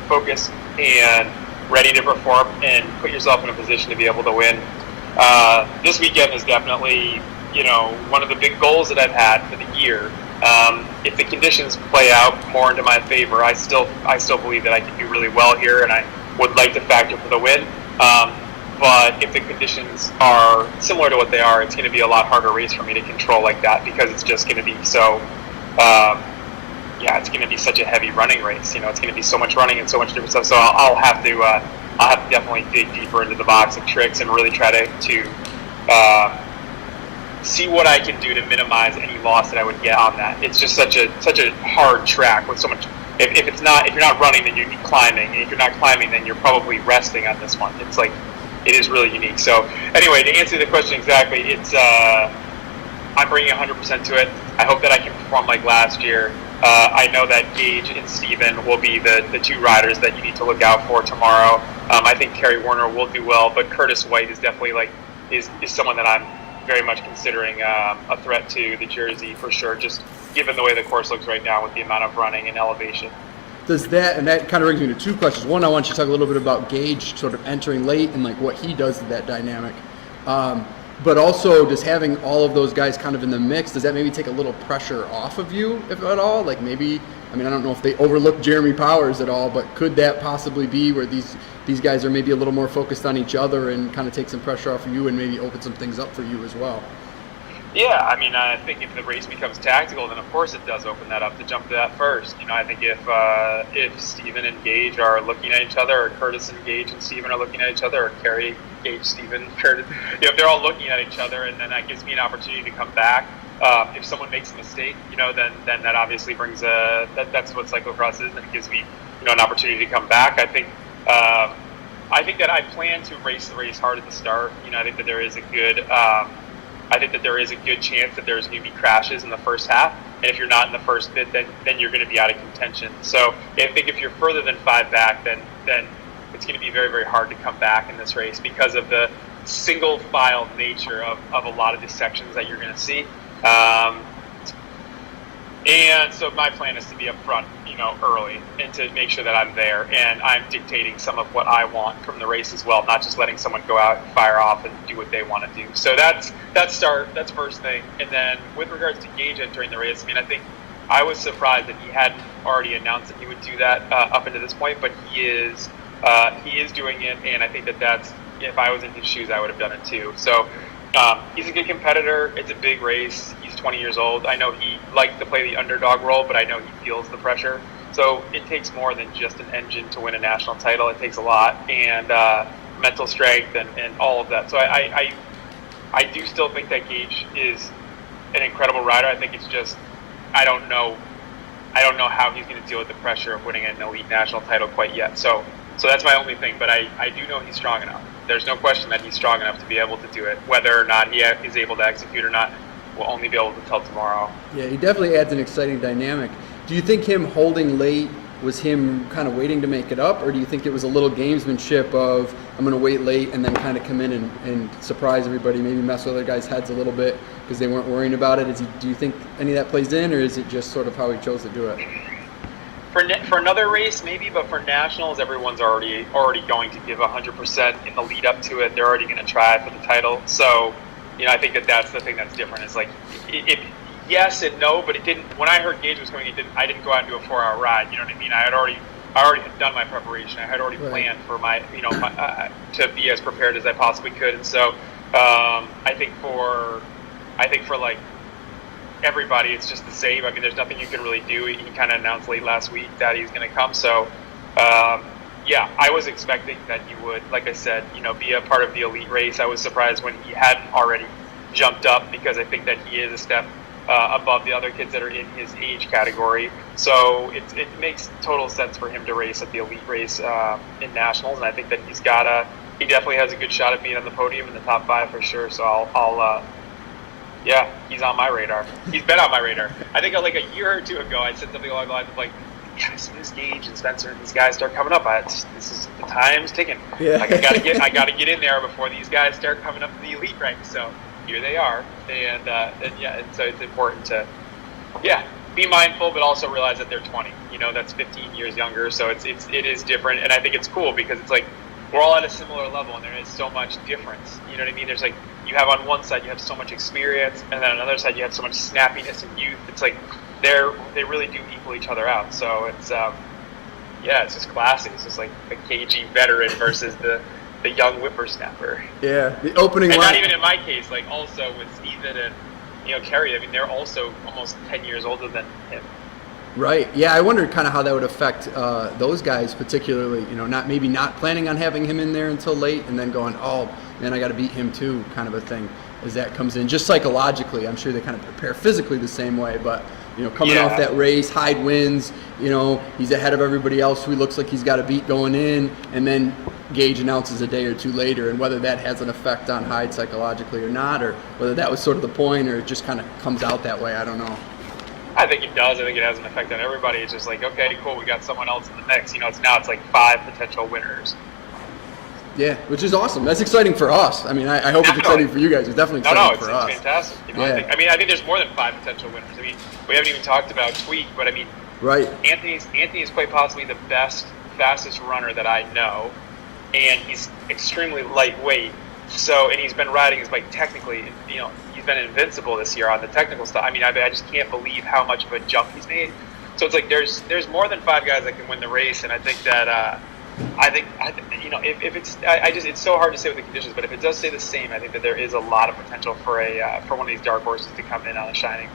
focused and ready to perform, and put yourself in a position to be able to win. This weekend is definitely, you know, one of the big goals that I've had for the year. If the conditions play out more into my favor, I still believe that I can do really well here, and I would like to factor for the win. But if the conditions are similar to what they are, it's going to be a lot harder race for me to control like that, because it's just going to be so, it's going to be such a heavy running race. You know, it's going to be so much running and so much different stuff. So I'll have to definitely dig deeper into the box of tricks and really try to see what I can do to minimize any loss that I would get on that. It's just such a hard track with so much. If you're not running, then you'd be climbing, and if you're not climbing, then you're probably resting on this one. It's like, it is really unique. So anyway, to answer the question exactly, it's I'm bringing 100% to it. I hope that I can perform like last year. I know that Gage and Steven will be the two riders that you need to look out for tomorrow. I think Kerry Warner will do well, but Curtis White is definitely is someone that I'm very much considering a threat to the Jersey for sure, just given the way the course looks right now with the amount of running and elevation. Does that, and that kind of brings me to 2 questions. One, I want you to talk a little bit about Gage sort of entering late and like what he does to that dynamic. But also, does having all of those guys kind of in the mix, does that maybe take a little pressure off of you, if at all? Like maybe, I mean, I don't know if they overlook Jeremy Powers at all, but could that possibly be where these guys are maybe a little more focused on each other and kind of take some pressure off of you and maybe open some things up for you as well? Yeah, I mean, I think if the race becomes tactical, then of course it does open that up to jump to that first. You know, I think if Steven and Gage are looking at each other, or Curtis and Gage and Steven are looking at each other, or Kerry, Gage, Steven, Curtis, you know, if they're all looking at each other, and then that gives me an opportunity to come back. If someone makes a mistake, you know, then that obviously brings that's what cyclocross is, and it gives me, you know, an opportunity to come back. I think that I plan to race the race hard at the start. You know, I think that there is a good chance that there's going to be crashes in the first half, and if you're not in the first bit, then you're going to be out of contention. So I think if you're further than 5 back, then it's going to be very, very hard to come back in this race because of the single file nature of a lot of the sections that you're going to see. And so my plan is to be up front, early, and to make sure that I'm there and I'm dictating some of what I want from the race as well, not just letting someone go out and fire off and do what they want to do. So that's first thing. And then with regards to Gage entering the race, I think I was surprised that he hadn't already announced that he would do that up until this point, but he is doing it, and I think that's, if I was in his shoes, I would have done it too. So he's a good competitor. It's a big race. He's 20 years old. I know he likes to play the underdog role, but I know he feels the pressure. So it takes more than just an engine to win a national title. It takes a lot, and mental strength and all of that. So I do still think that Gage is an incredible rider. I think it's just I don't know how he's going to deal with the pressure of winning an elite national title quite yet. So that's my only thing. But I do know he's strong enough. There's no question that he's strong enough to be able to do it. Whether or not he is able to execute or not, we'll only be able to tell tomorrow. Yeah, he definitely adds an exciting dynamic. Do you think him holding late was him kind of waiting to make it up, or do you think it was a little gamesmanship of I'm going to wait late and then kind of come in and surprise everybody, maybe mess with other guys' heads a little bit because they weren't worrying about it? Do you think any of that plays in, or is it just sort of how he chose to do it? For another race, maybe, but for nationals, everyone's already going to give 100% in the lead up to it. They're already going to try for the title. So, I think that's the thing that's different. Is like, yes and no, but it didn't. When I heard Gage was coming, I didn't go out and do a 4-hour ride. You know what I mean? I already had done my preparation. I had already planned for my, to be as prepared as I possibly could. And so, I think for like everybody, it's just the same. There's nothing you can really do. He kind of announced late last week that he's going to come. So, yeah, I was expecting that he would, like I said, be a part of the elite race. I was surprised when he hadn't already jumped up, because I think that he is a step above the other kids that are in his age category. So it makes total sense for him to race at the elite race in nationals, and I think that he definitely has a good shot at being on the podium in the top 5 for sure. So yeah, he's on my radar. He's been on my radar. I think like a year or two ago, I said something along the lines of like, yeah, as soon as Gage and Spencer and these guys start coming up, this is the time's ticking. Yeah. Like I gotta get in there before these guys start coming up to the elite ranks. So here they are, and so it's important to, be mindful, but also realize that they're 20. That's 15 years younger, so it is different, and I think it's cool because it's like we're all at a similar level, and there is so much difference. You know what I mean? There's like, you have on one side you have so much experience, and then on another side you have so much snappiness and youth. It's like they really do equal each other out. So it's it's just classy. It's just like a cagey veteran versus the young whippersnapper. Yeah, the opening and line. Not even in my case, like also with Steven and Kerry. They're also almost 10 years older than him. Right. Yeah, I wondered kind of how that would affect those guys, particularly. Not planning on having him in there until late, and then going, oh man, I got to beat him too, kind of a thing. As that comes in, just psychologically, I'm sure they kind of prepare physically the same way, but coming off that race, Hyde wins. He's ahead of everybody else who looks like he's got a beat going in, and then Gage announces a day or two later, and whether that has an effect on Hyde psychologically or not, or whether that was sort of the point, or it just kind of comes out that way, I don't know. I think it does. I think it has an effect on everybody. It's just like, okay, cool, we got someone else in the mix. It's like 5 potential winners. Yeah, which is awesome. That's exciting for us. I hope it's exciting for you guys. It's definitely exciting for us. It's fantastic. I think there's more than 5 potential winners. We haven't even talked about Tweak, but right. Anthony is quite possibly the fastest runner that I know, and he's extremely lightweight. So, and he's been riding his bike technically. He's been invincible this year on the technical stuff. I just can't believe how much of a jump he's made. So it's like there's more than 5 guys that can win the race, and I think that if it's so hard to say with the conditions, but if it does stay the same, I think that there is a lot of potential for one of these dark horses to come in on a shining,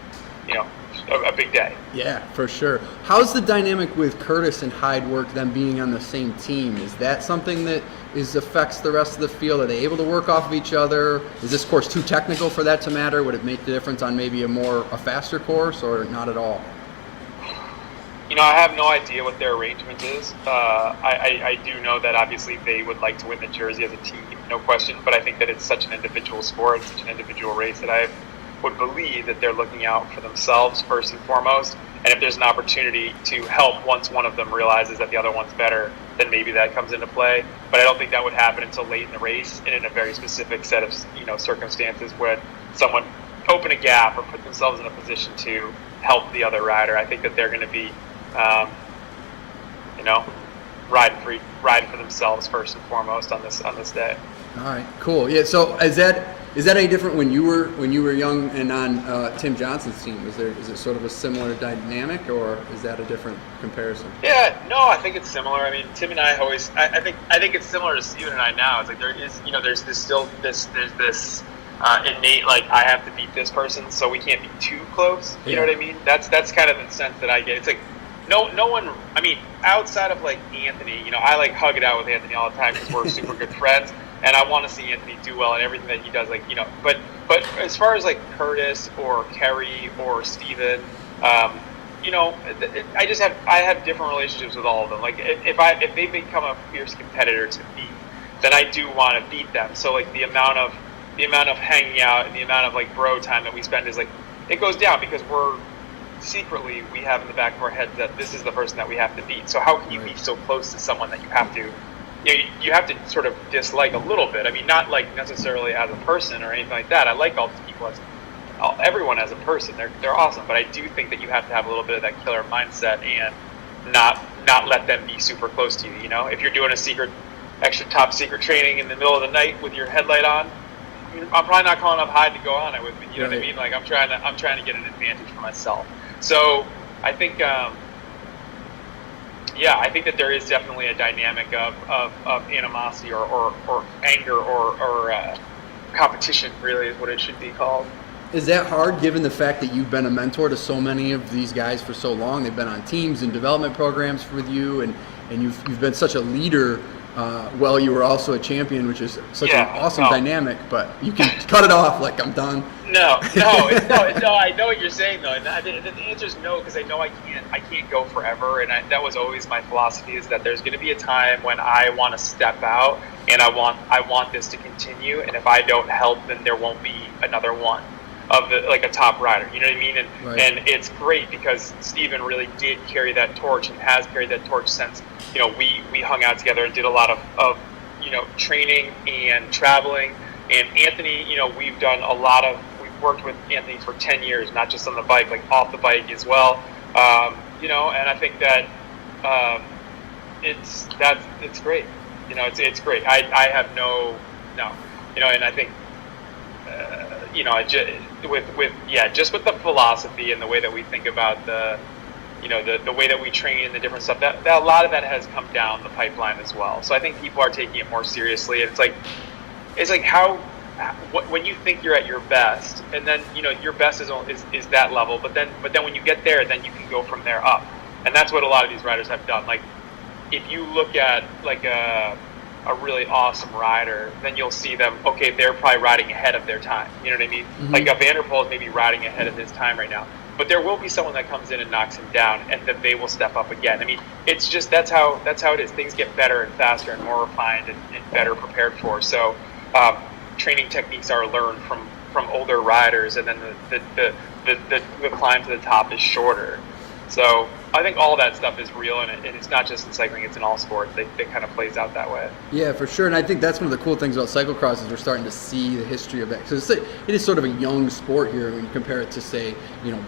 a big day. Yeah, for sure. How's the dynamic with Curtis and Hyde work, them being on the same team? Is that something that affects the rest of the field? Are they able to work off of each other? Is this course too technical for that to matter? Would it make the difference on maybe a faster course, or not at all? I have no idea what their arrangement is. I do know that obviously they would like to win the Jersey as a team, no question, but I think that it's such an individual sport, it's such an individual race that I would believe that they're looking out for themselves first and foremost, and if there's an opportunity to help once one of them realizes that the other one's better, then maybe that comes into play. But I don't think that would happen until late in the race and in a very specific set of circumstances when someone open a gap or put themselves in a position to help the other rider. I think that they're going to be, riding for themselves first and foremost on this day. All right, cool. Yeah. So is that any different when you were young and on Tim Johnson's team? Is it sort of a similar dynamic, or is that a different comparison? Yeah, no, I think it's similar. I mean, Tim and I always, I think it's similar to Steven and I now. It's like there is, there's this innate, like, I have to beat this person, so we can't be too close. You know what I mean? That's kind of the sense that I get. It's like no one. I mean, outside of like Anthony, I like hug it out with Anthony all the time because we're super good friends. And I want to see Anthony do well in everything that he does, But as far as like Curtis or Kerry or Steven, I have different relationships with all of them. Like if they become a fierce competitor to me, then I do want to beat them. So like the amount of hanging out and the amount of like bro time that we spend is like, it goes down because we have in the back of our heads that this is the person that we have to beat. So how can you be so close to someone that you have to sort of dislike a little bit? I mean, not like necessarily as a person or anything like that. I like all these people everyone as a person. They're awesome, but I do think that you have to have a little bit of that killer mindset and not let them be super close to you. If you're doing a extra top secret training in the middle of the night with your headlight on, I'm probably not calling up Hyde to go on it with me. You know what I mean? Like I'm trying to get an advantage for myself. So I think. I think that there is definitely a dynamic of animosity or anger or competition, really, is what it should be called. Is that hard, given the fact that you've been a mentor to so many of these guys for so long? They've been on teams and development programs with you, and you've been such a leader. Well, you were also a champion, which is such an awesome dynamic. But you can cut it off like I'm done. No. I know what you're saying though, and the answer is no, because I know I can't go forever, and that was always my philosophy, is that there's going to be a time when I want to step out, and I want this to continue, and if I don't help, then there won't be another one of a top rider. You know what I mean? And it's great because Steven really did carry that torch and has carried that torch since we hung out together and did a lot of training and traveling. And Anthony, we've worked with Anthony for 10 years, not just on the bike, like off the bike as well. And I think that it's great. It's great. I have no, and I think, just with the philosophy and the way that we think about the way that we train and the different stuff, that a lot of that has come down the pipeline as well. So I think people are taking it more seriously. And it's like how when you think you're at your best, and then your best is that level, but then when you get there, then you can go from there up, and that's what a lot of these riders have done. Like if you look at like a really awesome rider, then you'll see them, okay, they're probably riding ahead of their time. You know what I mean? Mm-hmm. Like a Vanderpool is maybe riding ahead of his time right now, but there will be someone that comes in and knocks him down, and then they will step up again. I mean, it's just that's how it is. Things get better and faster and more refined and better prepared for. So training techniques are learned from older riders, and then the climb to the top is shorter. So I think all that stuff is real, and it's not just in cycling, it's in all sports. It kind of plays out that way. Yeah, for sure. And I think that's one of the cool things about cyclocross is we're starting to see the history of that. So it is sort of a young sport here when you compare it to, say,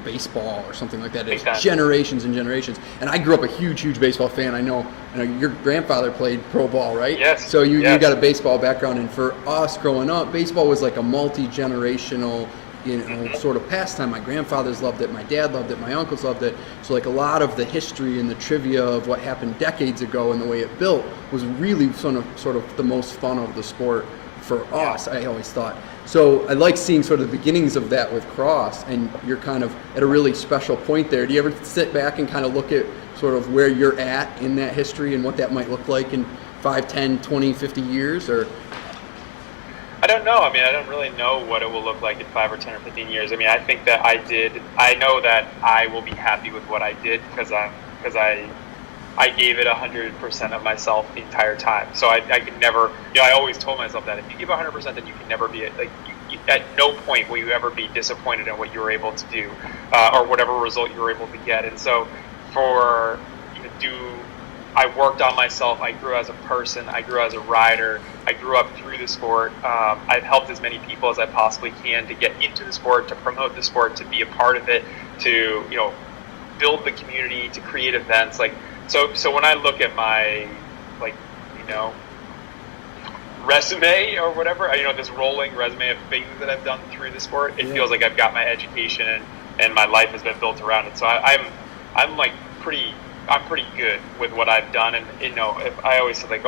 baseball or something like that. It's generations and generations. And I grew up a huge baseball fan. I know your grandfather played pro ball, right? Yes. So you got a baseball background. And for us growing up, baseball was like a multi-generational sort of pastime. My grandfathers loved it, my dad loved it, my uncles loved it. So like a lot of the history and the trivia of what happened decades ago and the way it built was really sort of the most fun of the sport for us, I always thought. So I like seeing sort of the beginnings of that with cross, and you're kind of at a really special point there. Do you ever sit back and kind of look at sort of where you're at in that history and what that might look like in 5, 10, 20, 50 years, or? I don't know. I mean, I don't really know what it will look like in 5 or 10 or 15 years. I mean, I think that I know that I will be happy with what I did because I gave it 100% of myself the entire time. So I could never, I always told myself that if you give 100%, then you can never be, at no point will you ever be disappointed in what you were able to do, or whatever result you were able to get. And so for, I worked on myself. I grew as a person. I grew as a rider. I grew up through the sport. I've helped as many people as I possibly can to get into the sport, to promote the sport, to be a part of it, to build the community, to create events. So when I look at my resume or whatever, this rolling resume of things that I've done through the sport, it feels like I've got my education and my life has been built around it. So I'm pretty good with what I've done. And if I always say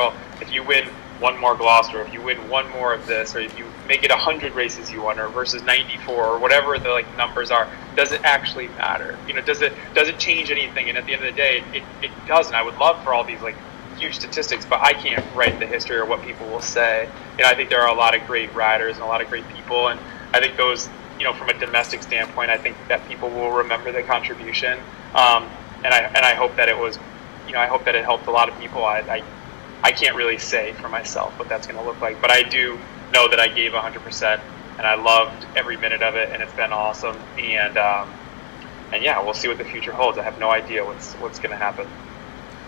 if you win one more Gloucester, if you win one more of this, or if you make it 100 races you won, or versus 94, or whatever the numbers are, does it actually matter? Does it change anything? And at the end of the day, it doesn't. I would love for all these huge statistics, but I can't write the history or what people will say. I think there are a lot of great riders and a lot of great people, and I think those, from a domestic standpoint, I think that people will remember the contribution. And I hope that it was, I hope that it helped a lot of people. I can't really say for myself what that's going to look like, but I do know that I gave 100%, and I loved every minute of it, and it's been awesome. And yeah, we'll see what the future holds. I have no idea what's going to happen.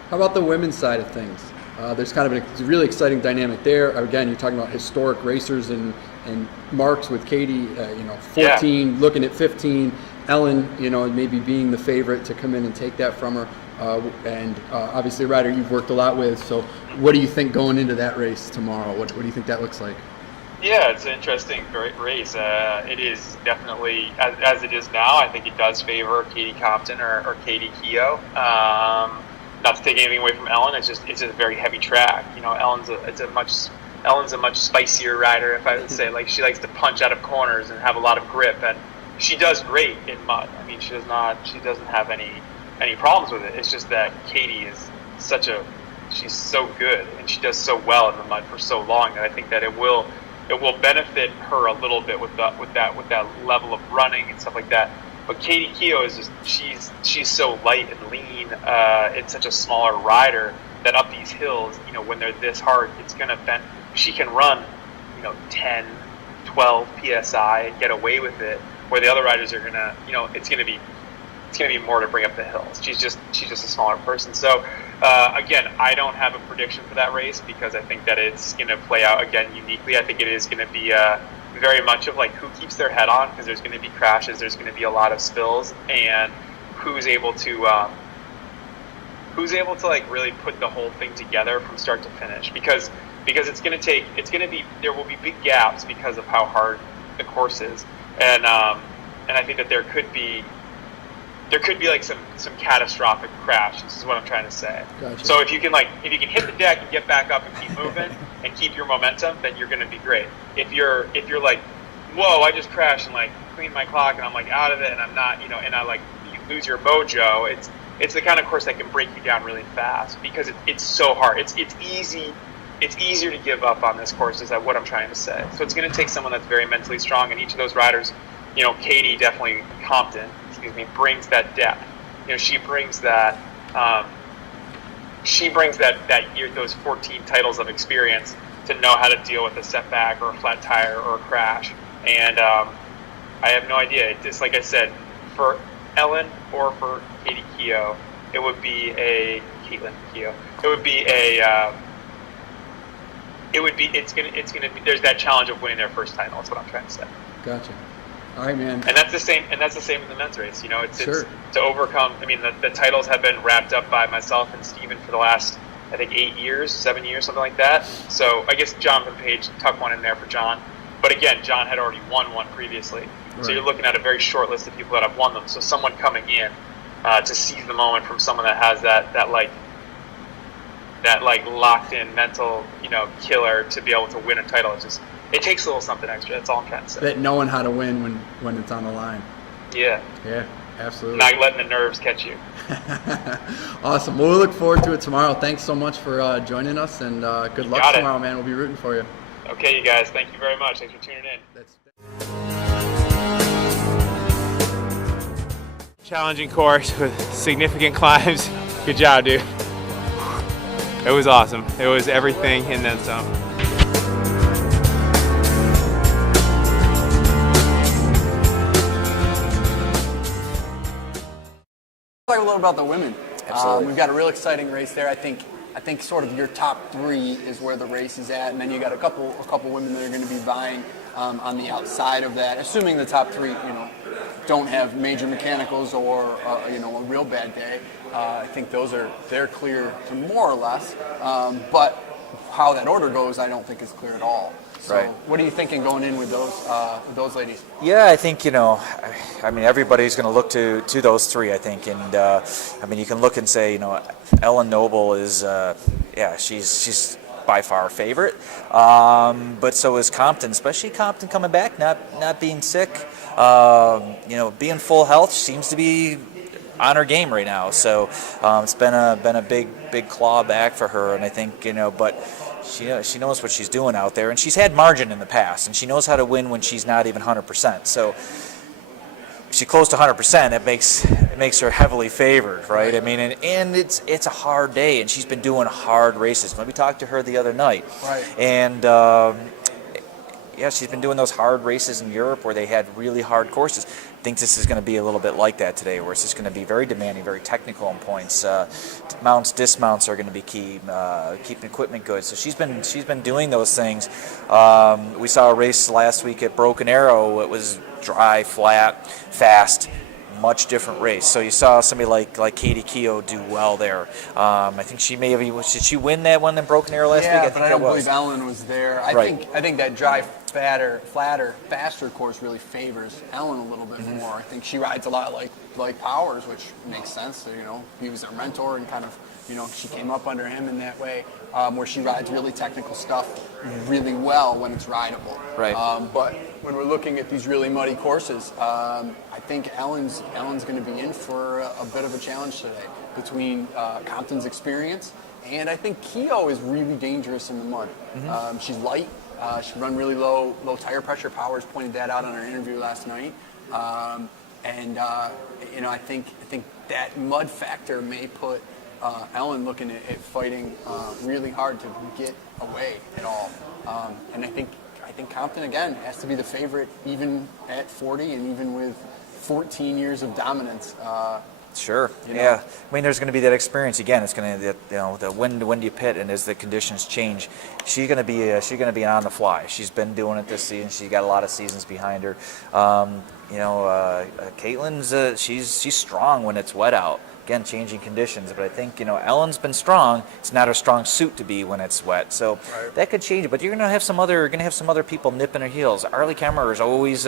How about the women's side of things? There's kind of a really exciting dynamic there. Again, you're talking about historic racers and marks with Katie, 14, looking at 15. Ellen, maybe being the favorite to come in and take that from her. And obviously a rider you've worked a lot with. So what do you think going into that race tomorrow? What do you think that looks like? Yeah, it's an interesting race. It is definitely, as it is now, I think it does favor Katie Compton or Katie Keogh. Not to take anything away from Ellen, it's a very heavy track. Ellen's a much spicier rider, if I would say. She likes to punch out of corners and have a lot of grip, and she does great in mud. She doesn't have any problems with it. It's just that Katie is she's so good, and she does so well in the mud for so long that I think that it will benefit her a little bit with that level of running and stuff like that. But Katie Keogh is she's so light and lean, and such a smaller rider that up these hills, when they're this hard, it's gonna bend. She can run, 10, 12 psi and get away with it, where the other riders are gonna, it's gonna be more to bring up the hills. She's just a smaller person. So again, I don't have a prediction for that race because I think that it's gonna play out again uniquely. I think it is gonna be very much of who keeps their head on, because there's going to be crashes, there's going to be a lot of spills, and who's able to really put the whole thing together from start to finish, because there will be big gaps because of how hard the course is, and I think that there could be some catastrophic crash. Is what I'm trying to say. Gotcha. So if you can hit the deck and get back up and keep moving and keep your momentum, then you're going to be great. If you're like, whoa, I just crashed and cleaned my clock and I'm out of it and I'm not, and you lose your mojo. It's the kind of course that can break you down really fast because it's so hard. It's easier to give up on this course, is what I'm trying to say. So it's going to take someone that's very mentally strong, and each of those riders, Katie definitely, Compton, brings that depth. She brings that. Year, those 14 titles of experience to know how to deal with a setback or a flat tire or a crash. And I have no idea. Just like I said, for Ellen or for Katie Keogh, it would be a Caitlin Keogh. It would be a. It's gonna be. There's that challenge of winning their first title. That's what I'm trying to say. Gotcha. All right, man. And that's the same in the men's race. It's to overcome. The titles have been wrapped up by myself and Steven for the last, I think, 7 years, something like that. So I guess Jonathan Page tucked one in there for John. But again, John had already won one previously. Right. So you're looking at a very short list of people that have won them. So someone coming in to seize the moment from someone that has that locked in mental, killer to be able to win a title. It takes a little something extra. That's all I'm trying to say. That knowing how to win when it's on the line. Yeah. Yeah, absolutely. Not letting the nerves catch you. Awesome. Well, we look forward to it tomorrow. Thanks so much for joining us, and good luck tomorrow, man. We'll be rooting for you. Okay, you guys. Thank you very much. Thanks for tuning in. Challenging course with significant climbs. Good job, dude. It was awesome. It was everything and then some. Talk a little about the women. Absolutely. We've got a real exciting race there. I think sort of your top 3 is where the race is at, and then you got a couple women that are going to be vying on the outside of that, assuming the top 3, don't have major mechanicals or a real bad day. I think they're clear to more or less, but how that order goes, I don't think is clear at all. So Right. what are you thinking going in with those ladies? Yeah, I think, I mean, everybody's going to look to those 3, I think. And, I mean, you can look and say, Ellen Noble is, she's by far favorite. But so is Compton, especially Compton coming back, not being sick. Being full health, seems to be on her game right now. So it's been a big claw back for her. And I think, but she knows what she's doing out there, and she's had margin in the past, and she knows how to win when she's not even 100%. So if she's close to 100%, it makes her heavily favored, right? I mean, and it's a hard day, and she's been doing hard races. When we talked to her the other night, right, and she's been doing those hard races in Europe where they had really hard courses. I think this is going to be a little bit like that today, where it's just going to be very demanding, very technical in points. Mounts, dismounts are going to be key. Keeping equipment good. So she's been doing those things. We saw a race last week at Broken Arrow. It was dry, flat, fast. Much different race. So you saw somebody like Katie Keogh do well there. I think she may have even, did she win that one in Broken Arrow last week? I think I don't believe Ellen was there. I think that dry, flatter, faster course really favors Ellen a little bit more. I think she rides a lot like Powers, which makes sense. So, he was their mentor and kind of, she came up under him in that way, where she rides really technical stuff really well when it's rideable. Right. But when we're looking at these really muddy courses, I think Ellen's going to be in for a bit of a challenge today between Compton's experience, and I think Keogh is really dangerous in the mud. She's light. She can run really low tire pressure. Powers pointed that out on our interview last night. I think that mud factor may put Ellen looking at fighting really hard to get away at all. And I think Compton again has to be the favorite, even at 40 and even with 14 years of dominance. Sure. Yeah. I mean, there's going to be that experience again. It's going to, the when you pit, and as the conditions change, she's going to be on the fly. She's been doing it this season. She's got a lot of seasons behind her. Caitlin's she's strong when it's wet out. Again, changing conditions, but I think Ellen's been strong. It's not her strong suit to be when it's wet, so that could change it. But you're going to have some other people nipping her heels. Arlie Kemmerer is always.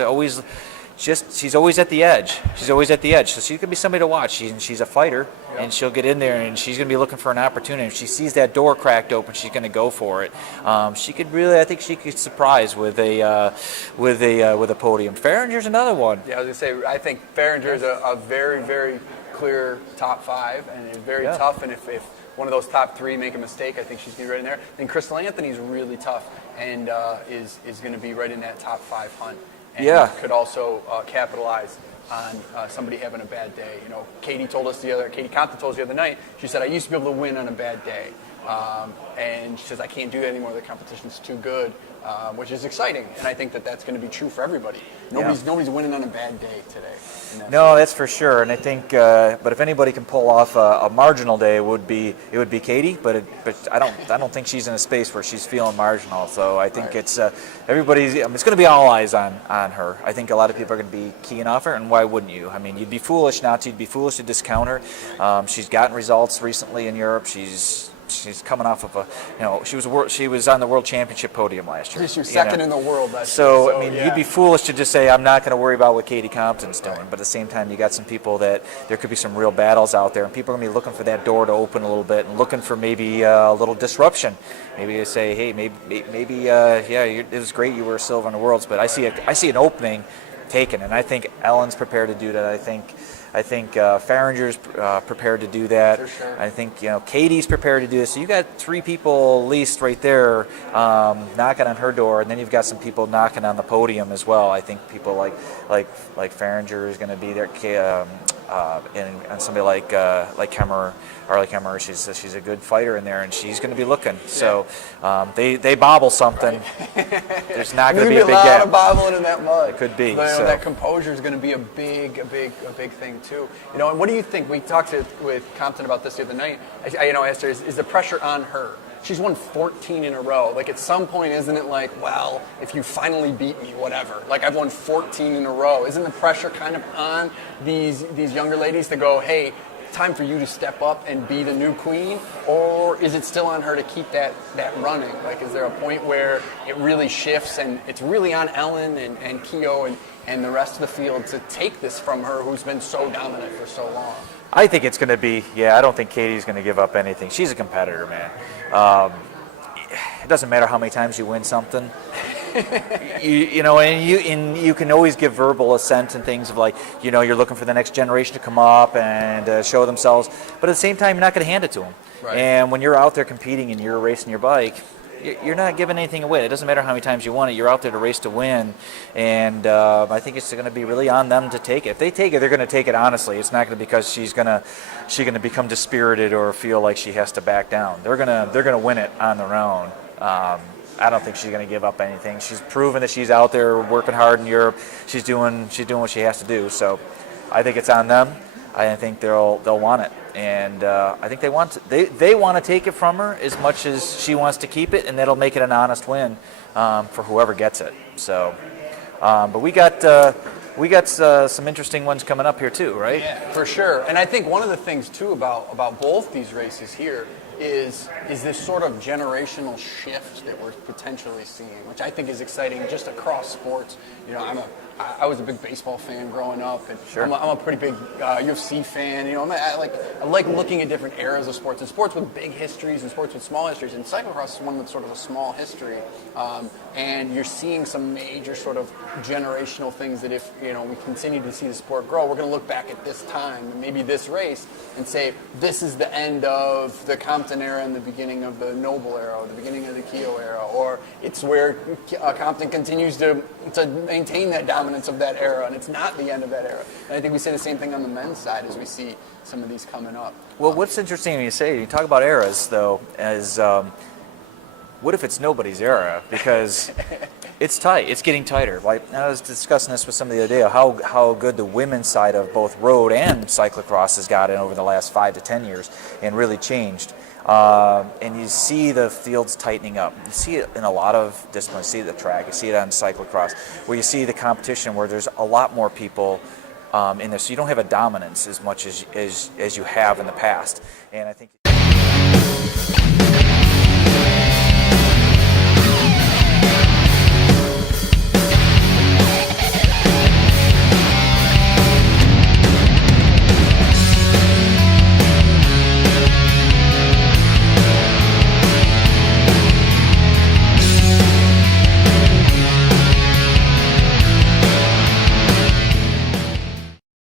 She's always at the edge. So she could be somebody to watch. She's a fighter, and she'll get in there, and she's going to be looking for an opportunity. If she sees that door cracked open, she's going to go for it. She could really, I think, she could surprise with a podium. Farringer's another one. Yeah, I was going to say, I think Farringer's a very, very clear top 5, and it's very tough. And if one of those top 3 make a mistake, I think she's going to be right in there. Then Crystal Anthony's really tough, and is going to be right in that top 5 hunt. And could also capitalize on somebody having a bad day. Katie Compton told us the other night, she said, I used to be able to win on a bad day. And she says, I can't do that anymore. The competition's too good, which is exciting. And I think that's going to be true for everybody. Nobody's winning on a bad day today. No, that's for sure. And I think, but if anybody can pull off a marginal day, it would be Katie. But I don't think she's in a space where she's feeling marginal. So I think it's everybody's. It's going to be all eyes on her. I think a lot of people are going to be keying off her, and why wouldn't you? I mean, you'd be foolish not to. You'd be foolish to discount her. She's gotten results recently in Europe. She's coming off of she was on the World Championship podium last year. She was second in the world last year. So I mean, you'd be foolish to just say I'm not going to worry about what Katie Compton's doing. But at the same time, you got some people that there could be some real battles out there, and people are going to be looking for that door to open a little bit and looking for maybe a little disruption. Maybe they say, hey, maybe it was great you were silver in the Worlds, but I see an opening taken, and I think Ellen's prepared to do that. I think Farringer's prepared to do that. For sure. I think Katie's prepared to do this. So you got 3 people at least right there knocking on her door, and then you've got some people knocking on the podium as well. I think people like Farringer is going to be there. and somebody like Kemmer, Harley Kemmer, she's a good fighter in there, and she's going to be looking. So they bobble something. There's not going to be a big gap. There's a lot of bobbling in that mud. It could be. But, so. That composure is going to be a big thing too. And what do you think? We talked with Compton about this the other night. I asked her, is the pressure on her? She's won 14 in a row. Like, at some point, isn't it like, well, if you finally beat me, whatever. Like, I've won 14 in a row. Isn't the pressure kind of on these younger ladies to go, hey, time for you to step up and be the new queen? Or is it still on her to keep that running? Like, is there a point where it really shifts and it's really on Ellen and Keo and the rest of the field to take this from her, who's been so dominant for so long? I think it's going to be, I don't think Katie's going to give up anything. She's a competitor, man. It doesn't matter how many times you win something. And you can always give verbal assent and things of like, you're looking for the next generation to come up and show themselves. But at the same time, you're not going to hand it to them. Right. And when you're out there competing and you're racing your bike, you're not giving anything away. It doesn't matter how many times you won it. You're out there to race to win, and I think it's going to be really on them to take it. If they take it, they're going to take it honestly. It's not going to be because she's going to become dispirited or feel like she has to back down. They're going to win it on their own. I don't think she's going to give up anything. She's proven that she's out there working hard in Europe. She's doing what she has to do. So I think it's on them. I think they'll want it, and I think they want to take it from her as much as she wants to keep it, and that'll make it an honest win for whoever gets it. So, but we got some interesting ones coming up here too, right? Yeah, for sure. And I think one of the things too about both these races here is this sort of generational shift that we're potentially seeing, which I think is exciting just across sports. I was a big baseball fan growing up, and sure. I'm a pretty big UFC fan. I like looking at different eras of sports, and sports with big histories and sports with small histories. And cyclocross is one with sort of a small history, and you're seeing some major sort of generational things that if we continue to see the sport grow, we're going to look back at this time, maybe this race, and say this is the end of the Compton era and the beginning of the Noble era, or the beginning of the Keo era, or it's where Compton continues to maintain that dominance of that era, and it's not the end of that era. And I think we say the same thing on the men's side as we see some of these coming up. Well, what's interesting when you talk about eras, though, is what if it's nobody's era? Because it's tight. It's getting tighter. Like I was discussing this with somebody the other day, how good the women's side of both road and cyclocross has gotten over the last 5 to 10 years and really changed. And you see the fields tightening up. You see it in a lot of disciplines. You see it at the track. You see it on cyclocross, where you see the competition where there's a lot more people in this. So you don't have a dominance as much as you have in the past. And I think.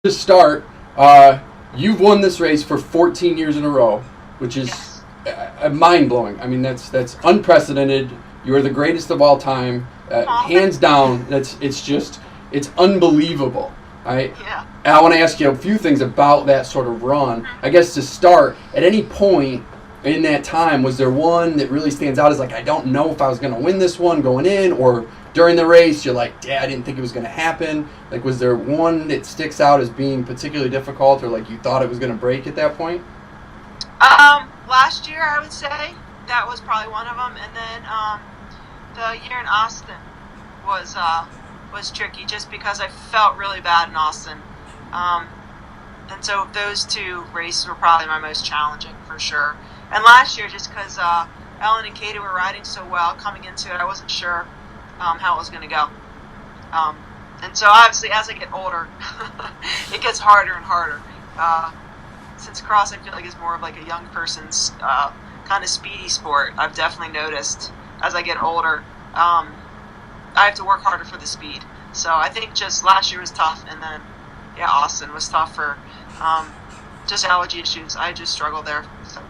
To start, you've won this race for 14 years in a row, which is mind-blowing. I mean, that's unprecedented. You are the greatest of all time, hands down. It's unbelievable. Right? Yeah. And I want to ask you a few things about that sort of run. I guess to start, at any point in that time, was there one that really stands out as like, I don't know if I was going to win this one going in, or during the race, you're like, I didn't think it was going to happen? Like, was there one that sticks out as being particularly difficult, or like you thought it was going to break at that point? Last year, I would say that was probably one of them, and then the year in Austin was tricky just because I felt really bad in Austin, and so those two races were probably my most challenging for sure. And last year, just because Ellen and Katie were riding so well coming into it, I wasn't sure how it was going to go. And so obviously as I get older, it gets harder and harder. Since cross I feel like is more of like a young person's kind of speedy sport, I've definitely noticed as I get older, I have to work harder for the speed. So I think just last year was tough, and then Austin was tough for just allergy issues. I just struggled there. So.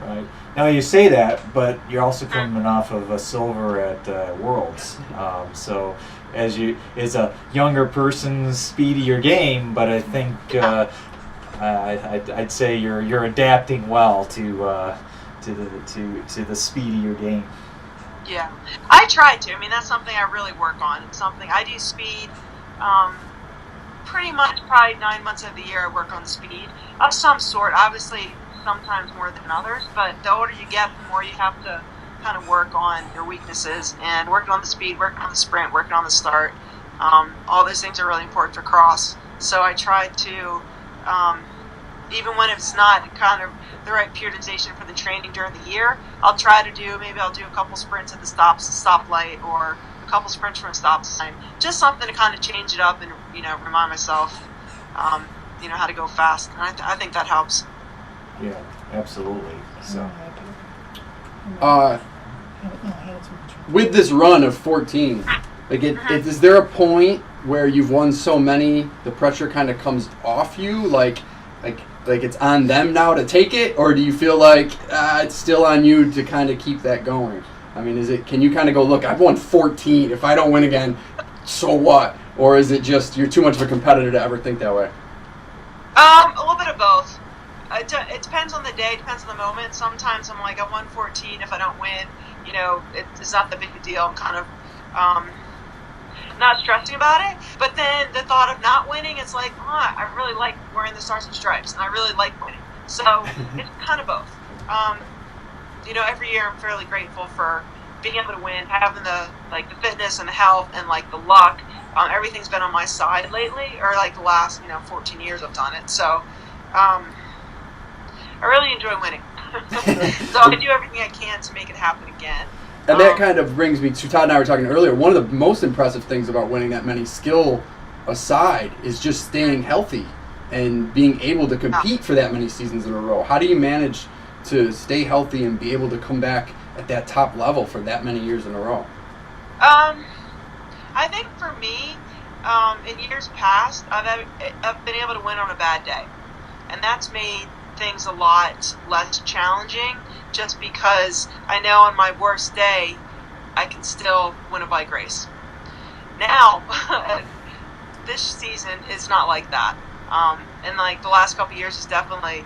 Right. Now you say that, but you're also coming off of a silver at Worlds. So as a younger person, speedier game, but I think I'd say you're adapting well to the speed of your game. Yeah, I try to. I mean, that's something I really work on. It's something I do speed. Pretty much, probably 9 months of the year, I work on speed of some sort. Obviously, sometimes more than others. But the older you get, the more you have to kind of work on your weaknesses and working on the speed, working on the sprint, working on the start. All those things are really important for cross. So I try to, even when it's not kind of the right periodization for the training during the year, I'll try to do, maybe I'll do a couple sprints at the stoplight, or a couple sprints from a stop sign. Just something to kind of change it up and, remind myself, how to go fast. And I think that helps. Yeah, absolutely. So. With this run of 14, is there a point where you've won so many, the pressure kind of comes off you, like it's on them now to take it, or do you feel like it's still on you to kind of keep that going? I mean, can you kind of go, look, I've won 14. If I don't win again, so what? Or is it just you're too much of a competitor to ever think that way? A little bit of both. It depends on the day, it depends on the moment. Sometimes I'm like, I won 14. If I don't win, it's not the big deal. I'm kind of not stressing about it. But then the thought of not winning, it's like, I really like wearing the stars and stripes, and I really like winning. So it's kind of both. Every year I'm fairly grateful for being able to win, having the fitness and the health and the luck. Everything's been on my side lately, or the last 14 years I've done it. So I really enjoy winning. So I do everything I can to make it happen again. And that kind of brings me to, Todd and I were talking earlier, one of the most impressive things about winning that many, skill aside, is just staying healthy and being able to compete for that many seasons in a row. How do you manage to stay healthy and be able to come back at that top level for that many years in a row? I think for me, in years past, I've been able to win on a bad day. And that's made things a lot less challenging, just because I know on my worst day, I can still win a bike race. Now, this season is not like that. And the last couple of years is definitely,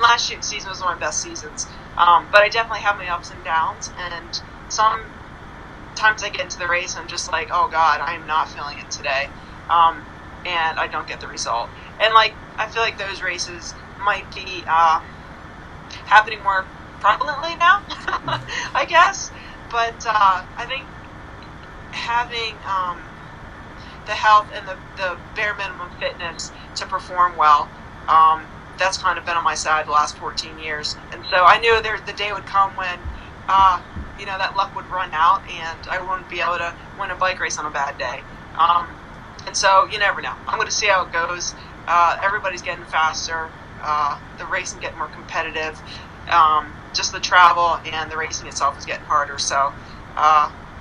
last year's season was one of my best seasons. But I definitely have my ups and downs, and sometimes I get into the race and I'm just like, oh God, I am not feeling it today. And I don't get the result. And I feel like those races might be happening more prevalently now, I guess. But I think having the health and the bare minimum fitness to perform well, that's kind of been on my side the last 14 years. And so I knew the day would come when that luck would run out and I wouldn't be able to win a bike race on a bad day. And so you never know. I'm going to see how it goes. Everybody's getting faster. The racing getting more competitive. Just the travel and the racing itself is getting harder. So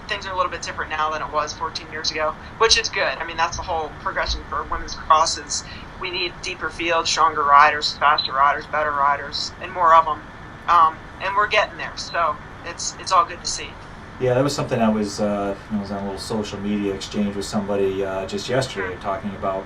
things are a little bit different now than it was 14 years ago, which is good. That's the whole progression for women's cross is we need deeper fields, stronger riders, faster riders, better riders, and more of them. And we're getting there. So it's all good to see. Yeah, that was something I was on a little social media exchange with somebody just yesterday, talking about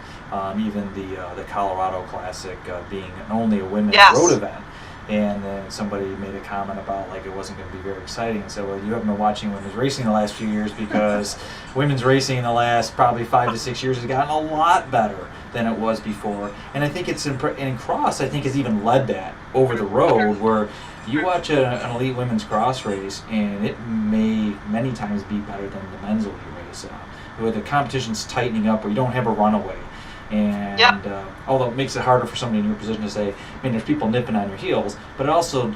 even the Colorado Classic being only a women's road event. And then somebody made a comment about it wasn't going to be very exciting, and said, well, you haven't been watching women's racing the last few years, because women's racing in the last probably 5 to 6 years has gotten a lot better than it was before. And I think it's in cross, I think, has even led that over the road, where you watch an elite women's cross race and it may many times be better than the men's elite race, where the competition's tightening up, where you don't have a runaway. And although it makes it harder for somebody in your position to say, there's people nipping on your heels, but it also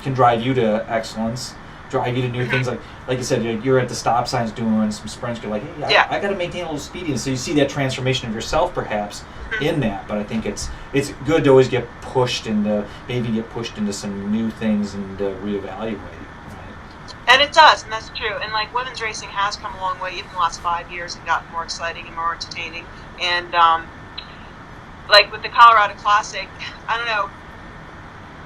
can drive you to excellence, drive you to new things. Like you said, you're at the stop signs doing some sprints. You're like, hey, I got to maintain a little speed. And so you see that transformation of yourself, perhaps, in that. But I think it's good to always get pushed into some new things and reevaluate. And it does, and that's true. And women's racing has come a long way, even the last 5 years, and gotten more exciting and more entertaining. And with the Colorado Classic, I don't know.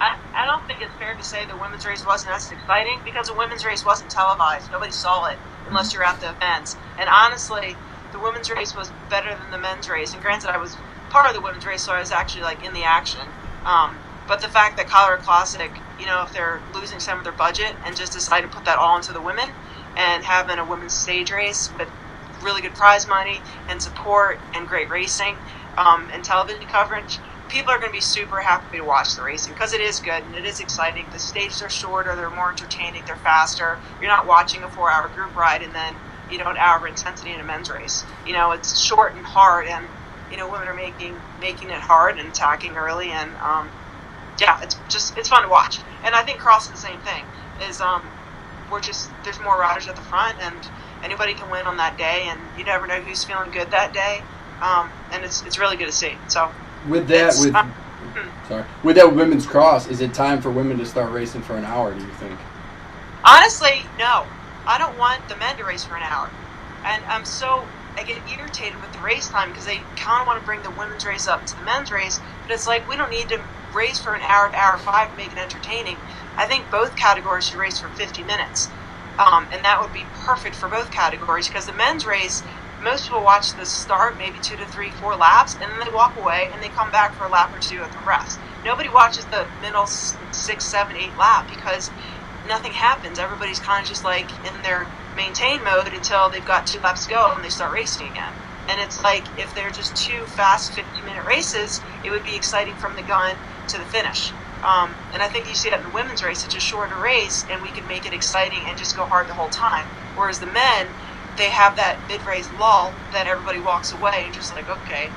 I don't think it's fair to say the women's race wasn't as exciting, because the women's race wasn't televised. Nobody saw it unless you're at the events. And honestly, the women's race was better than the men's race. And granted, I was part of the women's race, so I was actually like in the action. But the fact that Colorado Classic, if they're losing some of their budget and just decide to put that all into the women and having a women's stage race with really good prize money and support and great racing and television coverage, people are going to be super happy to watch the racing because it is good and it is exciting. The stages are shorter, they're more entertaining, they're faster. You're not watching a 4-hour group ride and then an hour of intensity in a men's race. It's short and hard, and women are making it hard and attacking early, and it's fun to watch. And I think cross is the same thing. Is there's more riders at the front, and anybody can win on that day, and you never know who's feeling good that day, and it's really good to see. So with that women's cross, is it time for women to start racing for an hour? Do you think? Honestly, no. I don't want the men to race for an hour, and I get irritated with the race time because they kind of want to bring the women's race up to the men's race, but it's like we don't need to race for an hour to hour 5 to make it entertaining. I think both categories should race for 50 minutes, and that would be perfect for both categories because the men's race, most people watch the start, maybe 2 to 3, 4 laps, and then they walk away and they come back for a lap or 2 at the rest. Nobody watches the middle 6, 7, 8 lap because nothing happens. Everybody's kind of just like in their maintain mode until they've got 2 laps to go and they start racing again. And it's like if they're just 2 fast 50-minute races, it would be exciting from the gun to the finish. And I think you see that in the women's race. It's a shorter race and we can make it exciting and just go hard the whole time. Whereas the men, they have that mid-race lull that everybody walks away and just like, okay,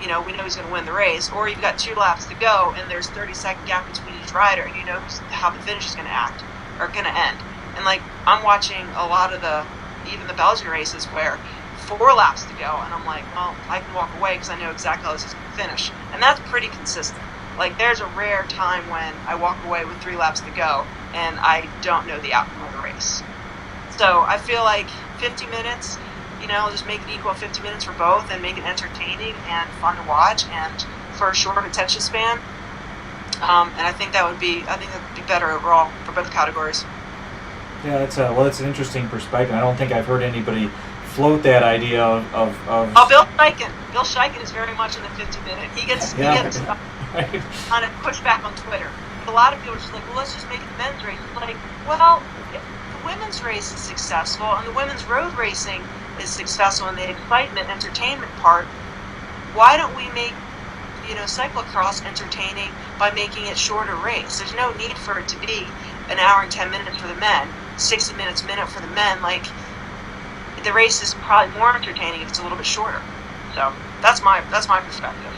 we know he's going to win the race. Or you've got 2 laps to go and there's 30-second gap between each rider and you know how the finish is going to act or going to end. And like I'm watching a lot of even the Belgian races where 4 laps to go and I'm like, well, I can walk away because I know exactly how this is going to finish. And that's pretty consistent. Like there's a rare time when I walk away with 3 laps to go and I don't know the outcome of the race. So I feel like 50 minutes, just make it equal 50 minutes for both and make it entertaining and fun to watch and for a short attention span. And I think that would be better overall for both categories. Yeah, that's an interesting perspective. I don't think I've heard anybody float that idea of Oh, Bill Shiken. Bill Shiken is very much in the 50-minute. He gets kind of pushed back on Twitter. But a lot of people are just like, well, let's just make it the men's race. It's like, well, if the women's race is successful and the women's road racing is successful in the excitement, entertainment part, why don't we make cyclocross entertaining by making it shorter race? There's no need for it to be an hour and 10 minutes for the men, 60 minutes a minute for the men. Like the race is probably more entertaining if it's a little bit shorter. So that's my perspective.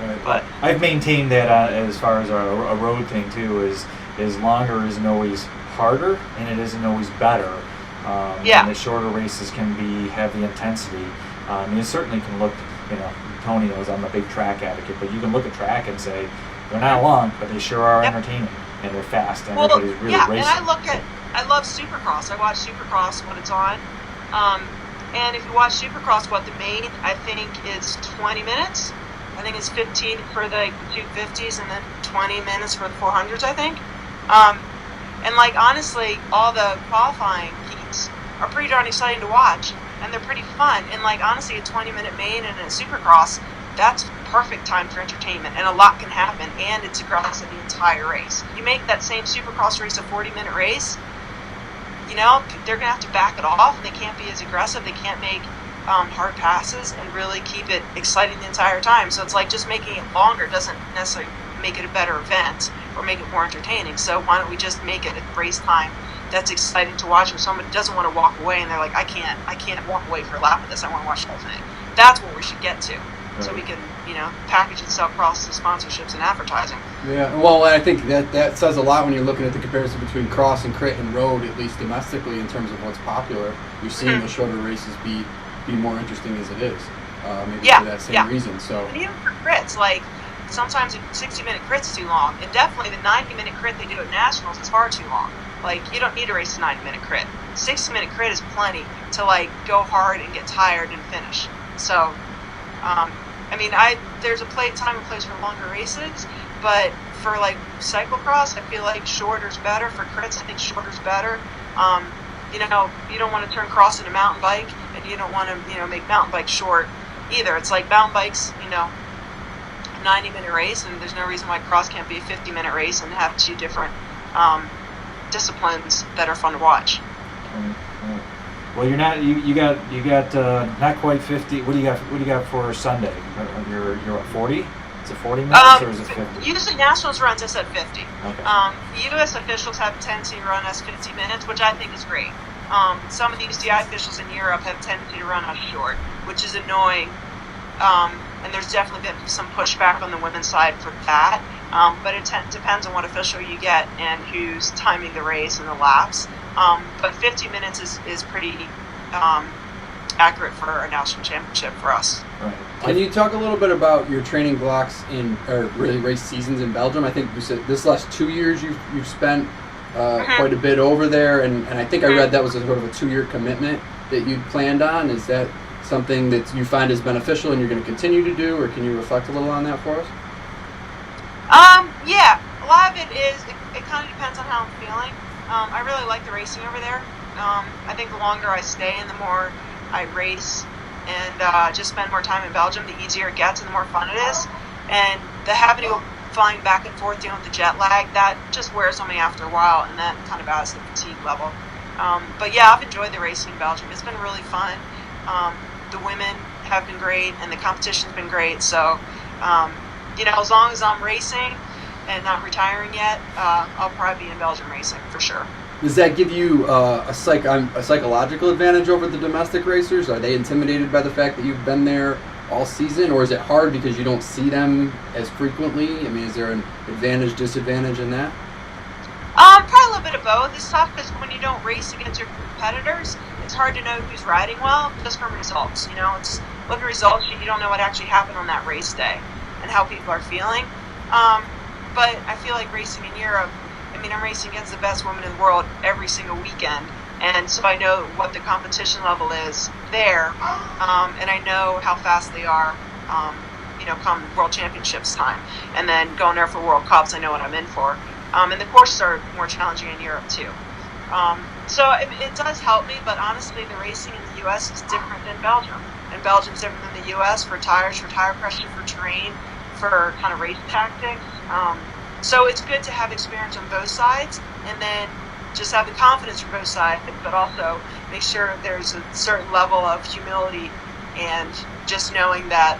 Right. But I've maintained that as far as a road thing too is longer isn't always harder and it isn't always better. And the shorter races can have the intensity. It certainly can look, Tony knows I'm a big track advocate, but you can look at track and say they're not long, but they sure are entertaining and they're fast and everybody's really racing. And I love Supercross. I watch Supercross when it's on. And if you watch Supercross, what the main I think is 20 minutes. I think it's 15 for the 250s and then 20 minutes for the 400s, I think. And like honestly, all the qualifying heats are pretty darn exciting to watch, and they're pretty fun. And like honestly, a 20-minute main and a Supercross, that's perfect time for entertainment, and a lot can happen, and it's aggressive the entire race. You make that same Supercross race a 40-minute race, they're gonna have to back it off, and they can't be as aggressive. They can't make hard passes and really keep it exciting the entire time. So it's like just making it longer doesn't necessarily make it a better event or make it more entertaining. So why don't we just make it a race time that's exciting to watch, or somebody doesn't want to walk away and they're like, I can't walk away for a lap of this, I want to watch the whole thing. That's what we should get to. Right. So we can, package and sell cross sponsorships and advertising. Yeah, well, I think that says a lot when you're looking at the comparison between cross and crit and road, at least domestically, in terms of what's popular. You're seeing the shorter races be more interesting as it is, maybe for that same reason. So, and even for crits, like sometimes a 60-minute crit's too long, and definitely the 90-minute crit they do at nationals is far too long. Like you don't need to race a 90-minute crit. 60-minute crit is plenty to like go hard and get tired and finish. So, there's a time and place for longer races, but for like cyclocross, I feel like shorter's better. For crits, I think shorter's better. You don't want to turn cross into mountain bike, and you don't want to, make mountain bike short either. It's like mountain bikes, 90-minute race, and there's no reason why cross can't be a 50-minute race and have two different disciplines that are fun to watch. Well, you're not. You got not quite 50. What do you got for Sunday? You're what, 40? Is it 40 minutes or is it 50? Usually Nationals runs us at 50. Okay. The U.S. officials have a tendency to run us 50 minutes, which I think is great. Some of the UCI officials in Europe have a tendency to run us short, which is annoying. And there's definitely been some pushback on the women's side for that. But it depends on what official you get and who's timing the race and the laps. But 50 minutes is pretty accurate for a national championship for us. Right. Can you talk a little bit about your training blocks or really race seasons in Belgium? I think you said this last 2 years you've spent quite a bit over there, and I think I read that was a sort of a 2-year commitment that you'd planned on. Is that something that you find is beneficial and you're going to continue to do, or can you reflect a little on that for us? Yeah, a lot of it is, it kind of depends on how I'm feeling. I really like the racing over there. I think the longer I stay and the more I race and just spend more time in Belgium, the easier it gets and the more fun it is. And the having to go flying back and forth dealing with the jet lag, that just wears on me after a while, and that kind of adds the fatigue level. But yeah, I've enjoyed the racing in Belgium. It's been really fun. The women have been great, and the competition's been great. So, as long as I'm racing and not retiring yet, I'll probably be in Belgium racing for sure. Does that give you a psychological advantage over the domestic racers? Are they intimidated by the fact that you've been there all season, or is it hard because you don't see them as frequently? I mean, is there an advantage, disadvantage in that? Probably a little bit of both. It's tough because when you don't race against your competitors, it's hard to know who's riding well just from results. It's look at results, you don't know what actually happened on that race day and how people are feeling. But I feel like racing in Europe, I'm racing against the best women in the world every single weekend, and so I know what the competition level is there, and I know how fast they are, come World Championships time, and then going there for World Cups, I know what I'm in for. And the courses are more challenging in Europe too. So it does help me, but honestly, the racing in the U.S. is different than Belgium. And Belgium's different than the U.S. for tires, for tire pressure, for terrain, for kind of race tactics. So it's good to have experience on both sides, and then just have the confidence from both sides, but also make sure there's a certain level of humility and just knowing that,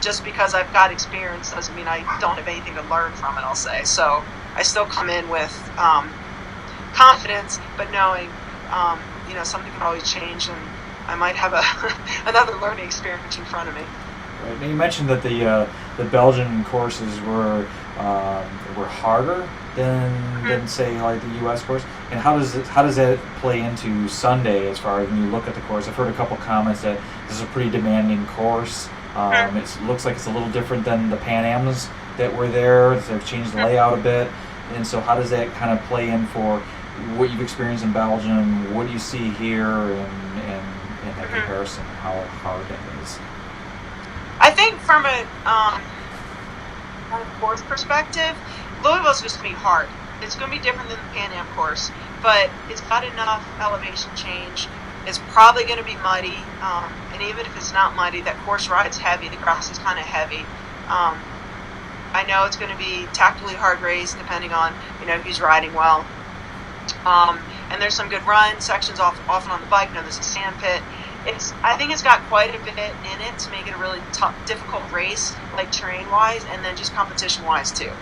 just because I've got experience doesn't mean I don't have anything to learn from it, I'll say. So I still come in with confidence, but knowing, something can always change, and I might have another learning experience in front of me. Right. Now you mentioned that the Belgian courses were harder than say like the U.S. course, and how does that play into Sunday as far as when you look at the course? I've heard a couple comments that this is a pretty demanding course. It looks like it's a little different than the Pan Ams that were there. They've changed the layout a bit, and so how does that kind of play in for what you've experienced in Belgium? What do you see here in that comparison? How hard that is? I think from a course perspective, Louisville's just going to be hard. It's going to be different than the Pan Am course, but it's got enough elevation change. It's probably going to be muddy, and even if it's not muddy, that course ride's heavy. The grass is kind of heavy. I know it's going to be tactically hard race depending on who's riding well. And there's some good run sections often on the bike. There's a sand pit. I think it's got quite a bit in it to make it a really tough, difficult race, like terrain-wise, and then just competition-wise too.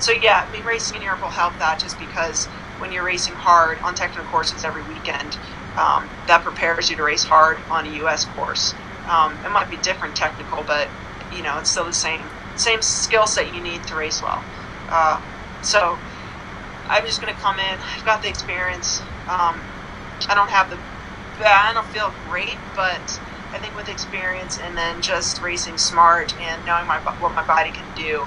So yeah, racing in Europe will help that, just because when you're racing hard on technical courses every weekend, that prepares you to race hard on a U.S. course. It might be different technical, but it's still the same skill set you need to race well. So I'm just going to come in. I've got the experience. I don't feel great, but I think with experience and then just racing smart and knowing what my body can do,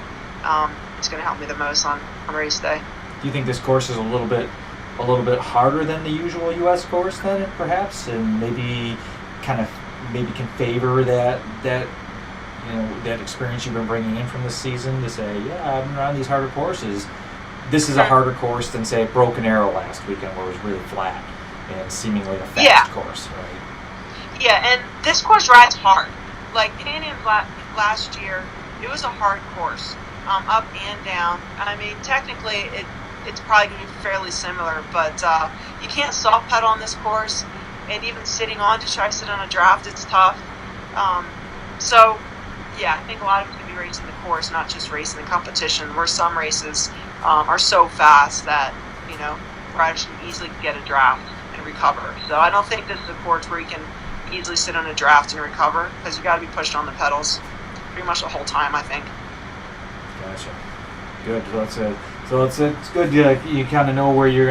it's going to help me the most on race day. Do you think this course is a little bit harder than the usual U.S. course then, perhaps, and maybe can favor that experience you've been bringing in from this season to say, yeah, I've been around these harder courses. This is a harder course than say Broken Arrow last weekend, where it was really flat and seemingly a fast course, right? Yeah, and this course rides hard. Like Pan Am last year, it was a hard course, up and down. I mean, technically, it's probably going to be fairly similar, but you can't soft pedal on this course, and even sitting on to try to sit on a draft, it's tough. So, yeah, I think a lot of it's going to be racing the course, not just racing the competition, where some races are so fast that, you know, riders can easily get a draft and recover. So I don't think this is a course where you can easily sit on a draft and recover, because you got to be pushed on the pedals pretty much the whole time, I think. Gotcha. Good. So it's good. You kind of know where you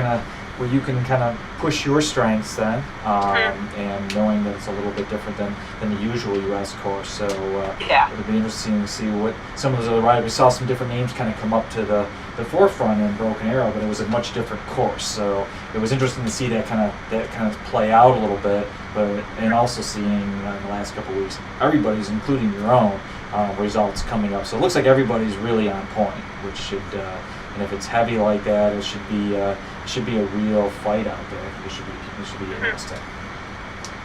can kind of push your strengths then, and knowing that it's a little bit different than the usual U.S. course. So it'll be interesting to see what some of those other riders. We saw some different names kind of come up to the forefront in Broken Arrow, but it was a much different course. So it was interesting to see that kind of play out a little bit, and also seeing in the last couple of weeks everybody's, including your own, results coming up. So it looks like everybody's really on point, which should. And if it's heavy like that, it should be a real fight out there. It should be interesting.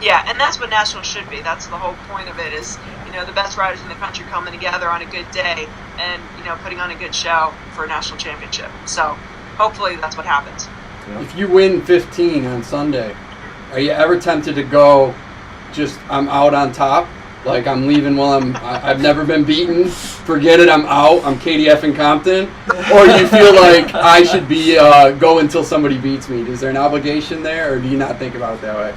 Yeah, and that's what Nationals should be. That's the whole point of it, is, you know, the best riders in the country coming together on a good day and, you know, putting on a good show for a national championship. So hopefully that's what happens. Yeah. If you win 15 on Sunday, are you ever tempted to go just, I'm out on top? Like, I'm leaving while I've never been beaten. Forget it, I'm out. I'm Katie effing Compton. Or do you feel like I should be go until somebody beats me? Is there an obligation there, or do you not think about it that way?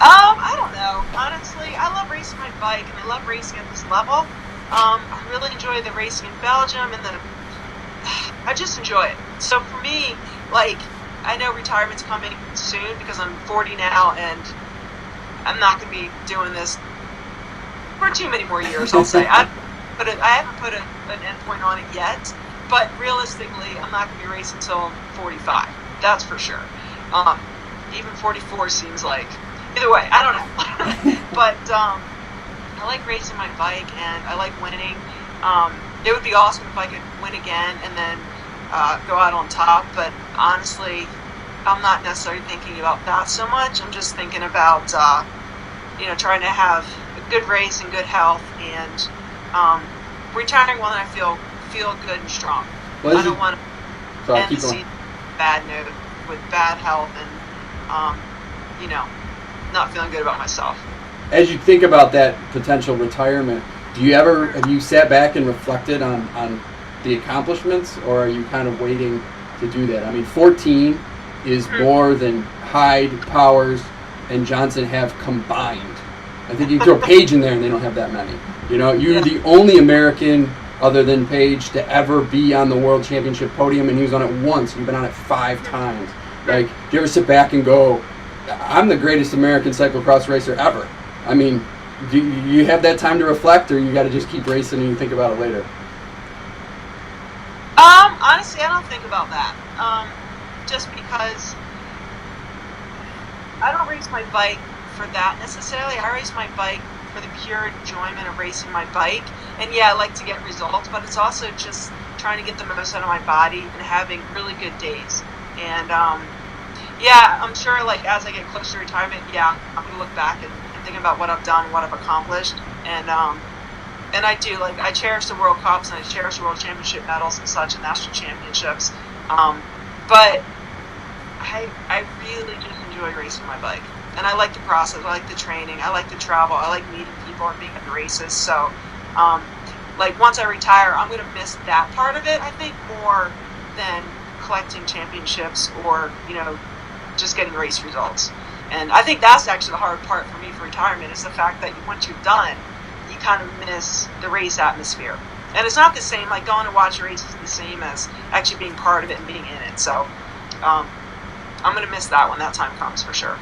I don't know. Honestly, I love racing my bike, and I love racing at this level. I really enjoy the racing in Belgium, and I just enjoy it. So for me, like, I know retirement's coming soon because I'm 40 now, and I'm not going to be doing this for too many more years, I'll say. I haven't put an end point on it yet, but realistically, I'm not going to be racing until 45. That's for sure. Even 44 seems like, either way, I don't know. But I like racing my bike, and I like winning. It would be awesome if I could win again and then go out on top, but honestly, I'm not necessarily thinking about that so much. I'm just thinking about, you know, trying to have a good race and good health, and retiring when I feel good and strong. I don't want to end the season bad note with bad health and, you know, not feeling good about myself. As you think about that potential retirement, have you sat back and reflected on the accomplishments, or are you kind of waiting to do that? I mean, 14 is more than Hyde, Powers, and Johnson have combined. I think you throw Page in there and they don't have that many. You know, you're the only American other than Page to ever be on the World Championship podium, and he was on it once. You've been on it 5 times. Like, do you ever sit back and go, I'm the greatest American cyclocross racer ever? I mean, do you have that time to reflect, or you got to just keep racing and you think about it later? Honestly, I don't think about that. Just because I don't race my bike for that necessarily. I race my bike for the pure enjoyment of racing my bike. And yeah, I like to get results, but it's also just trying to get the most out of my body and having really good days. And yeah, I'm sure, like, as I get closer to retirement, yeah, I'm gonna look back and think about what I've done, what I've accomplished, and I do, like, I cherish the World Cups and I cherish the World Championship medals and such, and national championships. But I really just enjoy racing my bike, and I like the process. I like the training. I like the travel. I like meeting people and being at the races. So, like, once I retire, I'm gonna miss that part of it, I think, more than collecting championships or, you know, just getting race results. And I think that's actually the hard part for me for retirement, is the fact that once you're done, you kind of miss the race atmosphere. And it's not the same, like, going to watch a race is the same as actually being part of it and being in it. So I'm going to miss that when that time comes, for sure.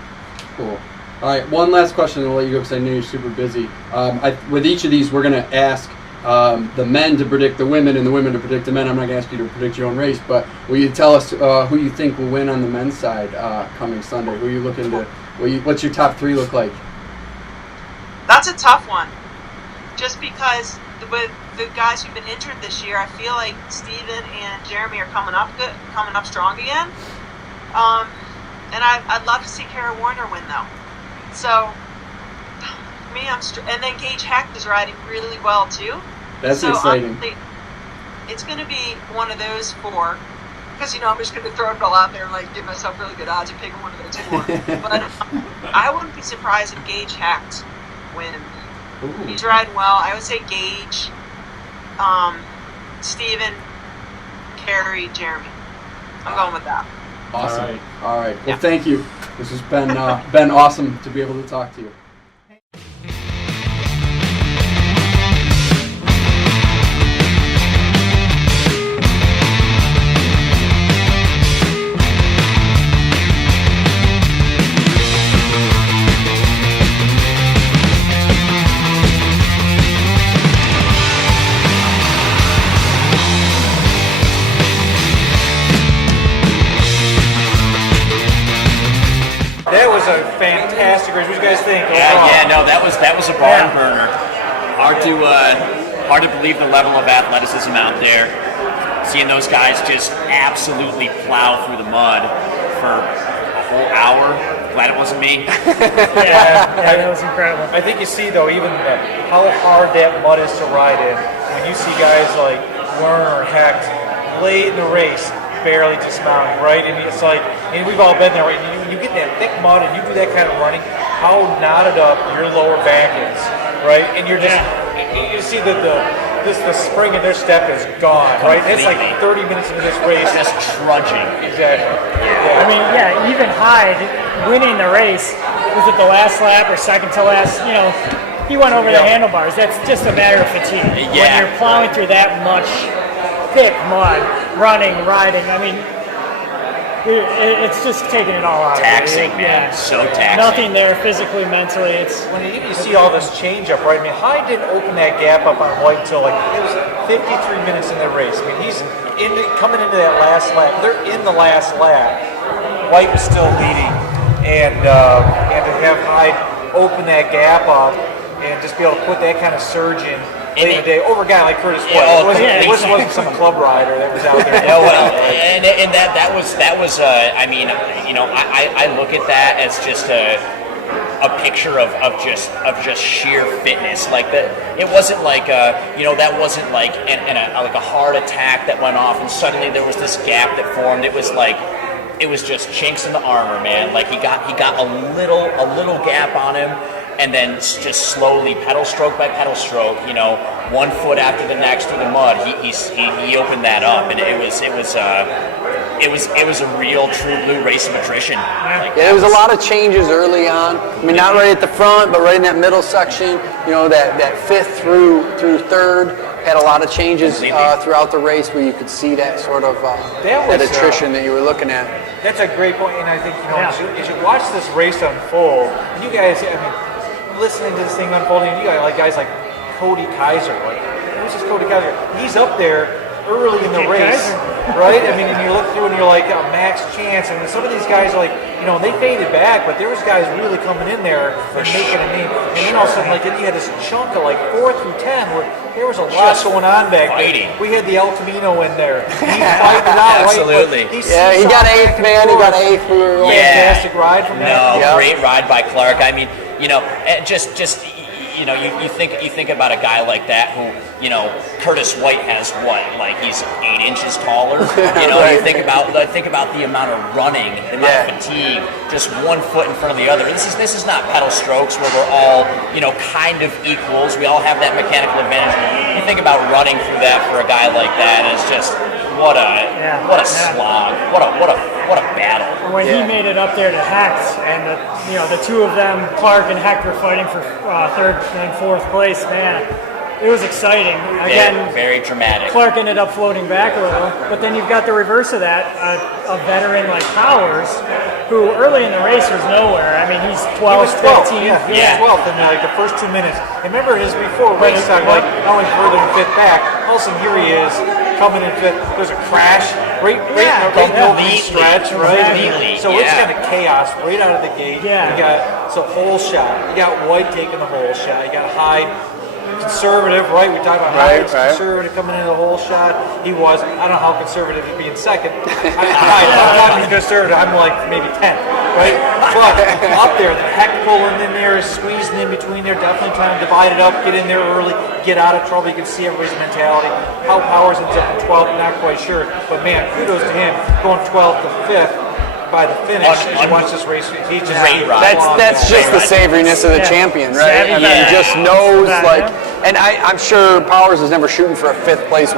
Cool. All right, one last question, and I'll let you go because I know you're super busy. With each of these, we're going to ask the men to predict the women and the women to predict the men. I'm not going to ask you to predict your own race, but will you tell us who you think will win on the men's side coming Sunday? Who are you looking to? What's your top 3 look like? That's a tough one. Just because with the guys who've been injured this year, I feel like Steven and Jeremy are coming up strong again. And I'd love to see Kara Warner win, though. So, me, and then Gage Heck is riding really well too. That's so exciting. Honestly, it's going to be one of those four, because I'm just going to throw it all out there and like give myself really good odds of picking one of those four. But I wouldn't be surprised if Gage Hecht wins. He's riding well. I would say Gage, Steven, Carey, Jeremy. I'm going with that. Awesome. All right. Well, thank you. This has been awesome to be able to talk to you. That was a fantastic race. What do you guys think? No, that was a barn burner. Hard to believe the level of athleticism out there. Seeing those guys just absolutely plow through the mud for a whole hour. Glad it wasn't me. That was incredible. I think you see though, even how hard that mud is to ride in. When you see guys like Werner, Hecht, late in the race, barely dismounting, right? And it's like, and we've all been there, right? And you get that thick mud and you do that kind of running, how knotted up your lower back is, right? And you're just, you see that the spring in their step is gone, right? It's like 30 minutes into this race. Just trudging. Exactly. I mean, even Hyde winning the race, was it the last lap or second to last? He went over the handlebars. That's just a matter of fatigue. When you're plowing through that much thick mud, running, riding, I mean, it's just taking it all out. Taxing, man. So taxing. Nothing there physically, mentally. It's when you see all this change up, right? I mean, Hyde didn't open that gap up on White until like it was 53 minutes in the race. I mean, he's coming into that last lap. They're in the last lap. White was still leading, and to have Hyde open that gap up and just be able to put that kind of surge in. Late in the day, over a guy like Curtis White. It wasn't some club rider that was out there. And that was. I mean, I look at that as just a picture of just sheer fitness. Like that, it wasn't like that wasn't like like a heart attack that went off and suddenly there was this gap that formed. It was like. It was just chinks in the armor, man. Like he got a little gap on him, and then just slowly, pedal stroke by pedal stroke, 1 foot after the next through the mud, he opened that up, and it was a real true blue race of attrition. There was a lot of changes early on. I mean, not right at the front, but right in that middle section. That fifth through third had a lot of changes throughout the race where you could see that sort of that attrition that you were looking at. That's a great point, and I think as you watch this race unfold, and you guys, listening to this thing unfolding, you got guys like Cody Kaiser. Like, who's this Cody Kaiser? He's up there early in the race, right? I mean, and you look through and you're like, Max Chance, and some of these guys are like, they faded back, but there was guys really coming in there and making a name. And then all of a sudden, you had this chunk of 4 through 10 where there was a lot going on back there. We had the El Camino in there. He fighting it out, absolutely. Right? He got 8th, man. He got 8th. Fantastic ride from him. Great ride by Clark. I mean, you think about a guy like that who, Curtis White has what, he's 8 inches taller. You think about the amount of running, the amount of fatigue, just 1 foot in front of the other. This is not pedal strokes where we're all, kind of equals. We all have that mechanical advantage. You think about running through that for a guy like that, and it's just what a slog, what a battle. When he made it up there to Hecht, and the two of them, Clark and Hecht, were fighting for third and fourth place, man. It was exciting. Again, very dramatic. Clark ended up floating back a little, but then you've got the reverse of that, a veteran like Powers, who early in the race was nowhere. I mean, he's 12th, 15th. Yeah, 12th in the first 2 minutes. And remember, his before race time, going further and fifth back. All of a sudden, here he is, coming in fifth. There's a crash, right in the opening stretch, right? Exactly. So it's kind of chaos right out of the gate. Yeah. You got hole shot. You got White taking the hole shot. You got Hyde conservative, right? We talk about Right, Howard's right. conservative coming in the whole shot. He was. I don't know how conservative he'd be in second. I'm not conservative. I'm like maybe 10th, right? But up there, the heck pulling in there, squeezing in between there, definitely trying to divide it up, get in there early, get out of trouble. You can see everybody's mentality. How Powers ends up in 12th, not quite sure. But man, kudos to him going 12th to 5th. By the finish, as you watch this race, he just That's just the savoriness of the champion, right? I mean, he just knows, like, and I'm sure Powers is never shooting for a 5th place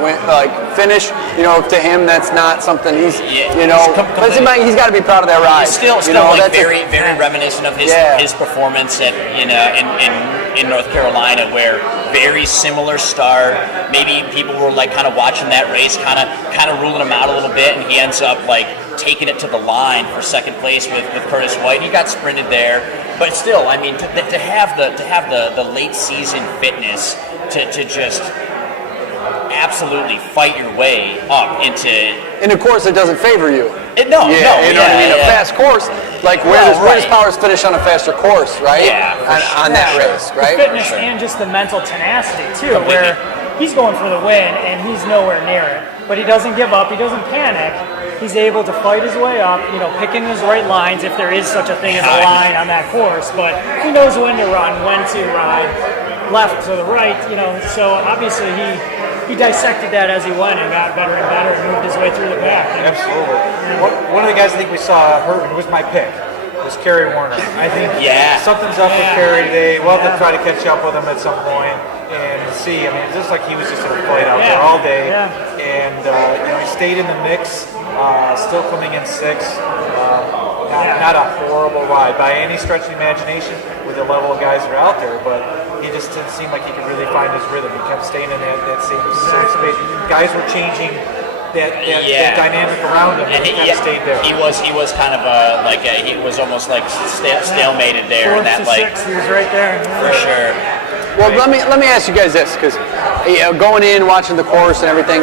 finish. You know, to him, that's not something he's, you know, but he's got to be proud of that ride. He's still you know, like very reminiscent of his performance at in North Carolina, where very similar start. Maybe people were like kind of watching that race, kind of ruling him out a little bit, and he ends up like taking it to the line for second place with Curtis White. He got sprinted there, but still, I mean, to have the late season fitness to just absolutely fight your way up into. In a course that doesn't favor you. You know what I mean? A fast course, like where does Powers finish on a faster course, right? Yeah, on that race, right? The fitness and just the mental tenacity too, where he's going for the win and he's nowhere near it, but he doesn't give up, he doesn't panic. He's able to fight his way up, you know, picking his right lines if there is such a thing as a line on that course, but he knows when to run, when to ride, left to the right, you know, so obviously he dissected that as he went and got better and better and moved his way through the pack. Absolutely. One of the guys I think we saw hurt, who was my pick, was Kerry Warner. I think something's up with Kerry today. We'll have to try to catch up with him at some point and see. I mean, it looks like he was just in a fight out there all day. And, you know, he stayed in the mix, still coming in 6th. Not a horrible ride by any stretch of the imagination with the level of guys that are out there, but he just didn't seem like he could really find his rhythm. He kept staying in that same space. Guys were changing that dynamic around him, and he kind of stayed there. He was kind of he was almost like stalemated there. 4th to 6th, he was right there. For sure. Well, let me ask you guys this, because going in, watching the course and everything,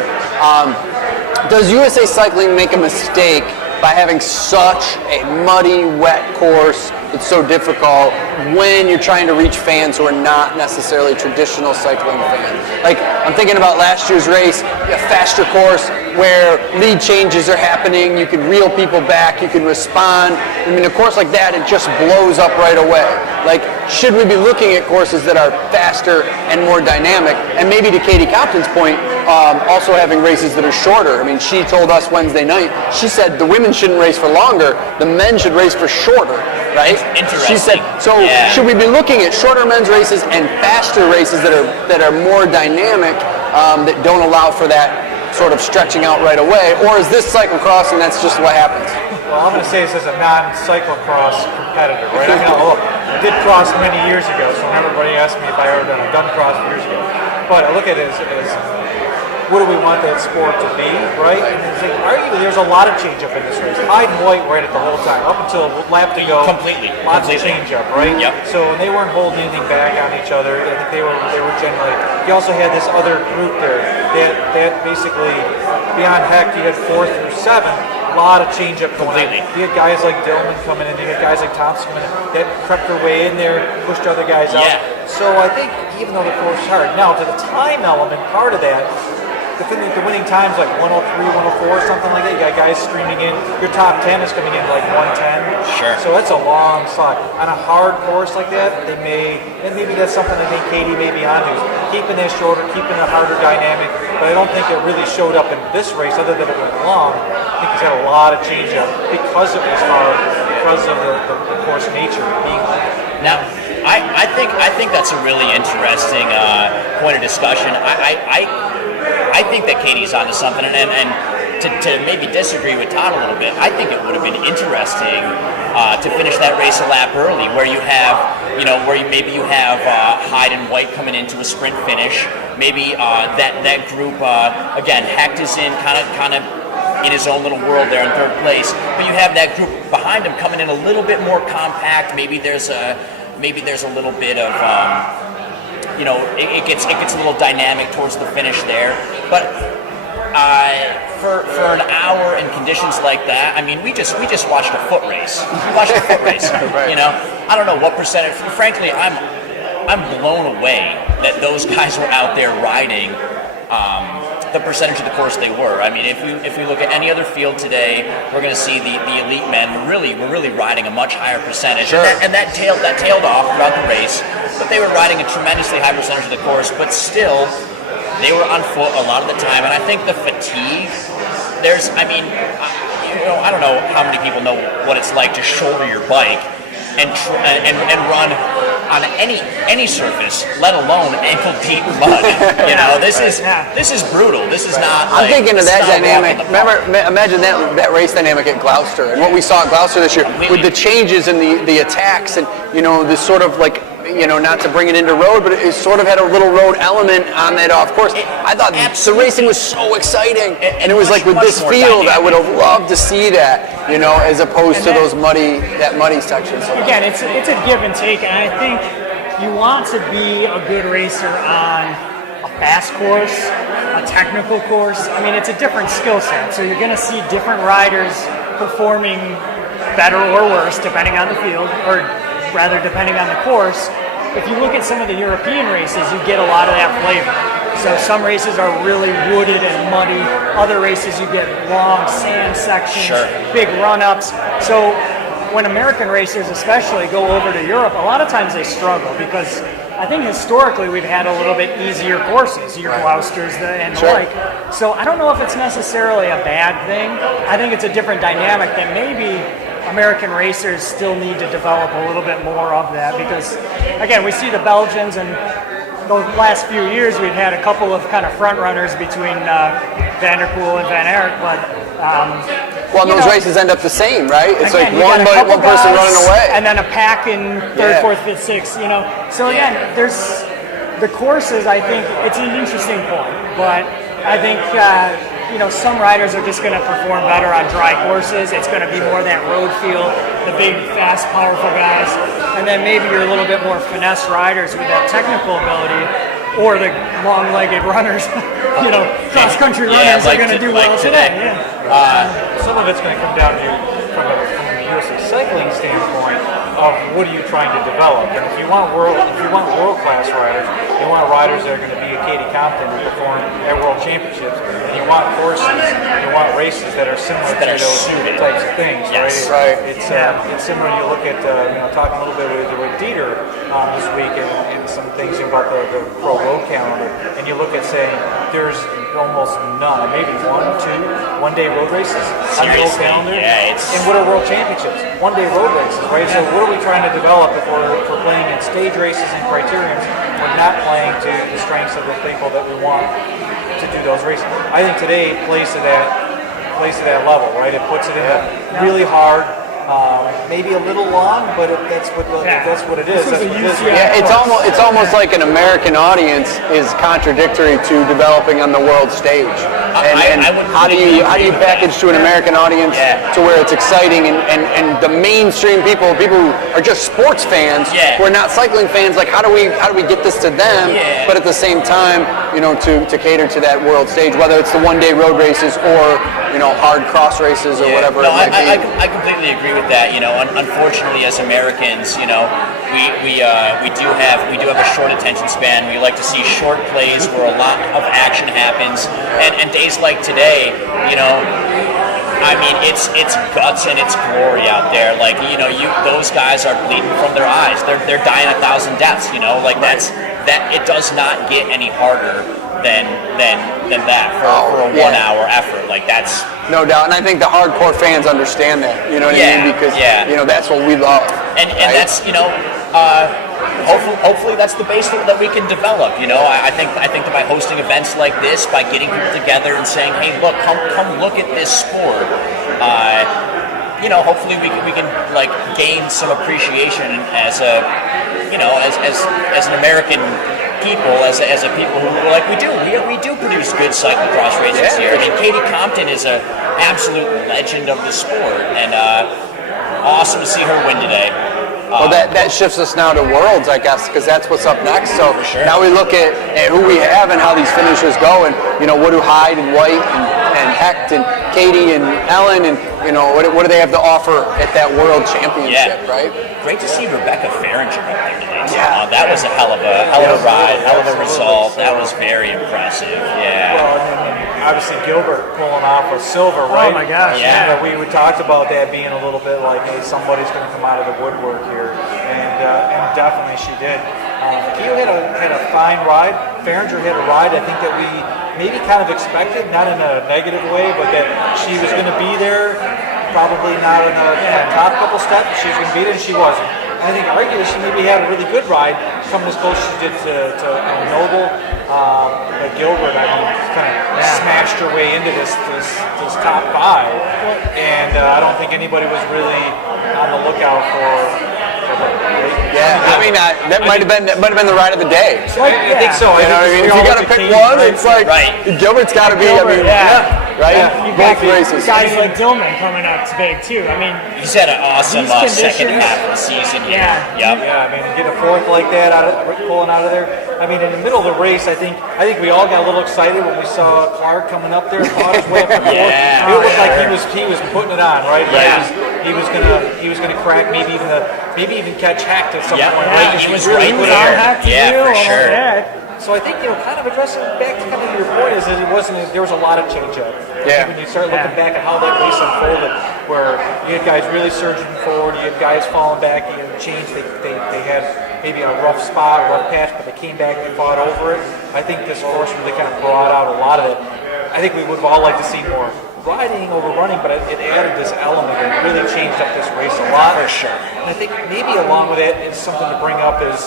does USA Cycling make a mistake by having such a muddy, wet course that's so difficult when you're trying to reach fans who are not necessarily traditional cycling fans? Like, I'm thinking about last year's race, a faster course where lead changes are happening, you can reel people back, you can respond. I mean, a course like that, it just blows up right away. Like, should we be looking at courses that are faster and more dynamic? And maybe to Katie Compton's point, also having races that are shorter. I mean, she told us Wednesday night, she said the women shouldn't race for longer, the men should race for shorter, right? Interesting. She said, so should we be looking at shorter men's races and faster races that are more dynamic, that don't allow for that sort of stretching out right away? Or is this cyclocross and that's just what happens? Well, I'm going to say this as a non-cyclocross competitor, right? I mean, I did cross many years ago, so when everybody asked me if I ever done cross years ago. But I look at it as what do we want that sport to be, right? And it's like, arguably, there's a lot of change-up in this race. Hyde and White were at it the whole time, up until a lap to go. Completely. Lots of change-up, right? Yep. So they weren't holding anything back on each other. I think they were generally. You also had this other group there that basically, beyond Heck, you had 4 through 7. A lot of change-up going on. You had guys like Dillman coming in, you had guys like Thompson coming in that crept their way in there, pushed other guys out. So I think even though the course is hard, now to the time element, part of that, the winning times like 103, 104, something like that. You got guys streaming in. Your top 10 is coming in like 110. Sure. So that's a long slot. On a hard course like that, maybe that's something I think Katie may be onto. Keeping that shorter, keeping a harder dynamic. But I don't think it really showed up in this race, other than it went long. I think he's had a lot of change up because it was hard, because of the course nature being like that. Now, I think that's a really interesting point of discussion. I think that Katie's onto something, and to maybe disagree with Todd a little bit, I think it would have been interesting to finish that race a lap early, where you have, maybe you have Hyde and White coming into a sprint finish. Maybe that group again, Hecht is in kind of in his own little world there in 3rd place, but you have that group behind him coming in a little bit more compact. Maybe there's a little bit of it gets a little dynamic towards the finish there. But for an hour in conditions like that, I mean, we just watched a foot race. We watched a foot race. Right. I don't know what percentage. Frankly, I'm blown away that those guys were out there riding the percentage of the course they were. I mean, if we look at any other field today, we're going to see the elite men were really riding a much higher percentage, Sure. and that tailed off throughout the race. But they were riding a tremendously high percentage of the course. But still, they were on foot a lot of the time, and I think the fatigue. I don't know how many people know what it's like to shoulder your bike and run on any surface, let alone ankle deep mud. This is brutal. This is not. I'm thinking of that dynamic. Imagine that race dynamic at Gloucester and what we saw at Gloucester this year with the changes in the attacks and this sort of like. Not to bring it into road, but it sort of had a little road element on that off course. I thought the racing was so exciting, and it was like with this field, I would have loved to see that, as opposed to those muddy section. So again, it's a give and take, and I think you want to be a good racer on a fast course, a technical course. I mean, it's a different skill set, so you're going to see different riders performing better or worse depending on the field, or rather depending on the course. If you look at some of the European races, you get a lot of that flavor. So some races are really wooded and muddy. Other races you get long sand sections, big run-ups. So when American racers especially go over to Europe, a lot of times they struggle because I think historically we've had a little bit easier courses, your Gloucesters and the like. So I don't know if it's necessarily a bad thing. I think it's a different dynamic that maybe American racers still need to develop a little bit more of that because, again, we see the Belgians and the last few years we've had a couple of kind of front runners between Van der Poel and Van Aert, but those races end up the same, right? It's again, like one person running away, and then a pack in third, fourth, fifth, sixth. So again, there's the courses. I think it's an interesting point, but I think. Some riders are just going to perform better on dry courses. It's going to be more that road feel, the big, fast, powerful guys. And then maybe you're a little bit more finesse riders with that technical ability, or the long-legged runners, cross-country runners are going to do well today. Some of it's going to come down to, from a USA cycling standpoint, of what are you trying to develop. And if you want world-class riders, you want riders that are going to be a Katie Compton and perform at World Championships, and you want courses, you want races that are similar to those types of things, right? It's similar. You look at talking a little bit with Dieter this week and some things about the pro road calendar, and you look at saying there's almost none, maybe one-day road races on the road calendar. And what are World Championships? One-day road races, right? So what are we trying to develop if we're playing in stage races and criteriums? We're not playing to the strengths of the people that we want to do those races. I think today plays to that level, right? It puts it in really hard. Maybe a little long, but that's what it is. It's almost like an American audience is contradictory to developing on the world stage. And how do you package to an American audience to where it's exciting and the mainstream people who are just sports fans who are not cycling fans, like how do we get this to them, but at the same time, to cater to that world stage, whether it's the one-day road races or hard cross races or whatever it might be. I completely agree with that. Unfortunately, as Americans, we do have a short attention span. We like to see short plays where a lot of action happens, and days like today, it's guts and it's glory out there. Like those guys are bleeding from their eyes. They're dying 1,000 deaths. It does not get any harder than that for a 1 hour effort. Like that's no doubt, and I think the hardcore fans understand that. You know what I mean? Because that's what we love. And that's hopefully that's the base that we can develop. I think that by hosting events like this, by getting people together and saying, hey, look, come look at this sport. Hopefully we can like gain some appreciation as an American people, as a people who like we do produce good cyclocross races here. I mean, Katie Compton is an absolute legend of the sport, and awesome to see her win today. Well, that shifts us now to Worlds, I guess, because that's what's up next. So now we look at who we have and how these finishers go, and what do Hyde and White and Hecht and Katie and Ellen, and what do they have to offer at that World Championship, right? Great to see Rebecca Farringer up there today. Yeah, that was a hell of a ride, hell of a result. That was very impressive. Yeah. Well, and obviously Gilbert pulling off a silver, right? Oh my gosh! Yeah. We talked about that being a little bit like, hey, somebody's going to come out of the woodwork here, and definitely she did. Keo had a fine ride. Farringer had a ride I think that we maybe kind of expected, not in a negative way, but that she was going to be there. Probably not in a top couple steps. She was going to be there, and she wasn't. I think arguably she maybe had a really good ride, coming as close as she did to Noble. But Gilbert, I mean, kind of smashed her way into this top 5, and I don't think anybody was really on the lookout for Yeah, I mean that might have been the ride of the day. I think so. You know what I mean? If you got to pick one, it's like Gilbert's got to be. Gilbert, right? You Both got races. guys like Dillman coming up is big too. I mean, he's had an awesome second half of the season. Yeah. Yep. Yeah, I mean, get a fourth like that pulling out of there. I mean, in the middle of the race, I think we all got a little excited when we saw Clark coming up there, fought his way up the fourth. It looked like he was putting it on, right? He was gonna crack maybe even catch Hecht at some point. Right? He was right there. Yeah, for sure. So I think kind of addressing back to kind of your point is that there was a lot of change up. Yeah. When you start looking back at how that race unfolded, where you had guys really surging forward, you had guys falling back, you had change. They had maybe a rough spot, a rough patch, but they came back and fought over it. I think this course really kind of brought out a lot of it. I think we would have all liked to see more riding over running, but it added this element and really changed up this race a lot. For sure. And I think maybe along with it is something to bring up is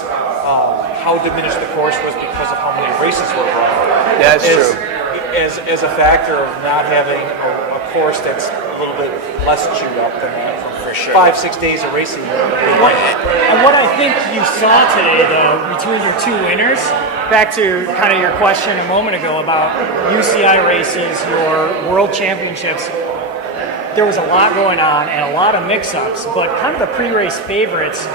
how diminished the course was because of how many races were run. Yeah, that's true. As a factor of not having a course that's a little bit less chewed up than that for sure. 5-6 days of racing. And what I think you saw today, though, between your two winners, back to kind of your question a moment ago about UCI races, your world championships, there was a lot going on and a lot of mix-ups, but kind of the pre-race favorites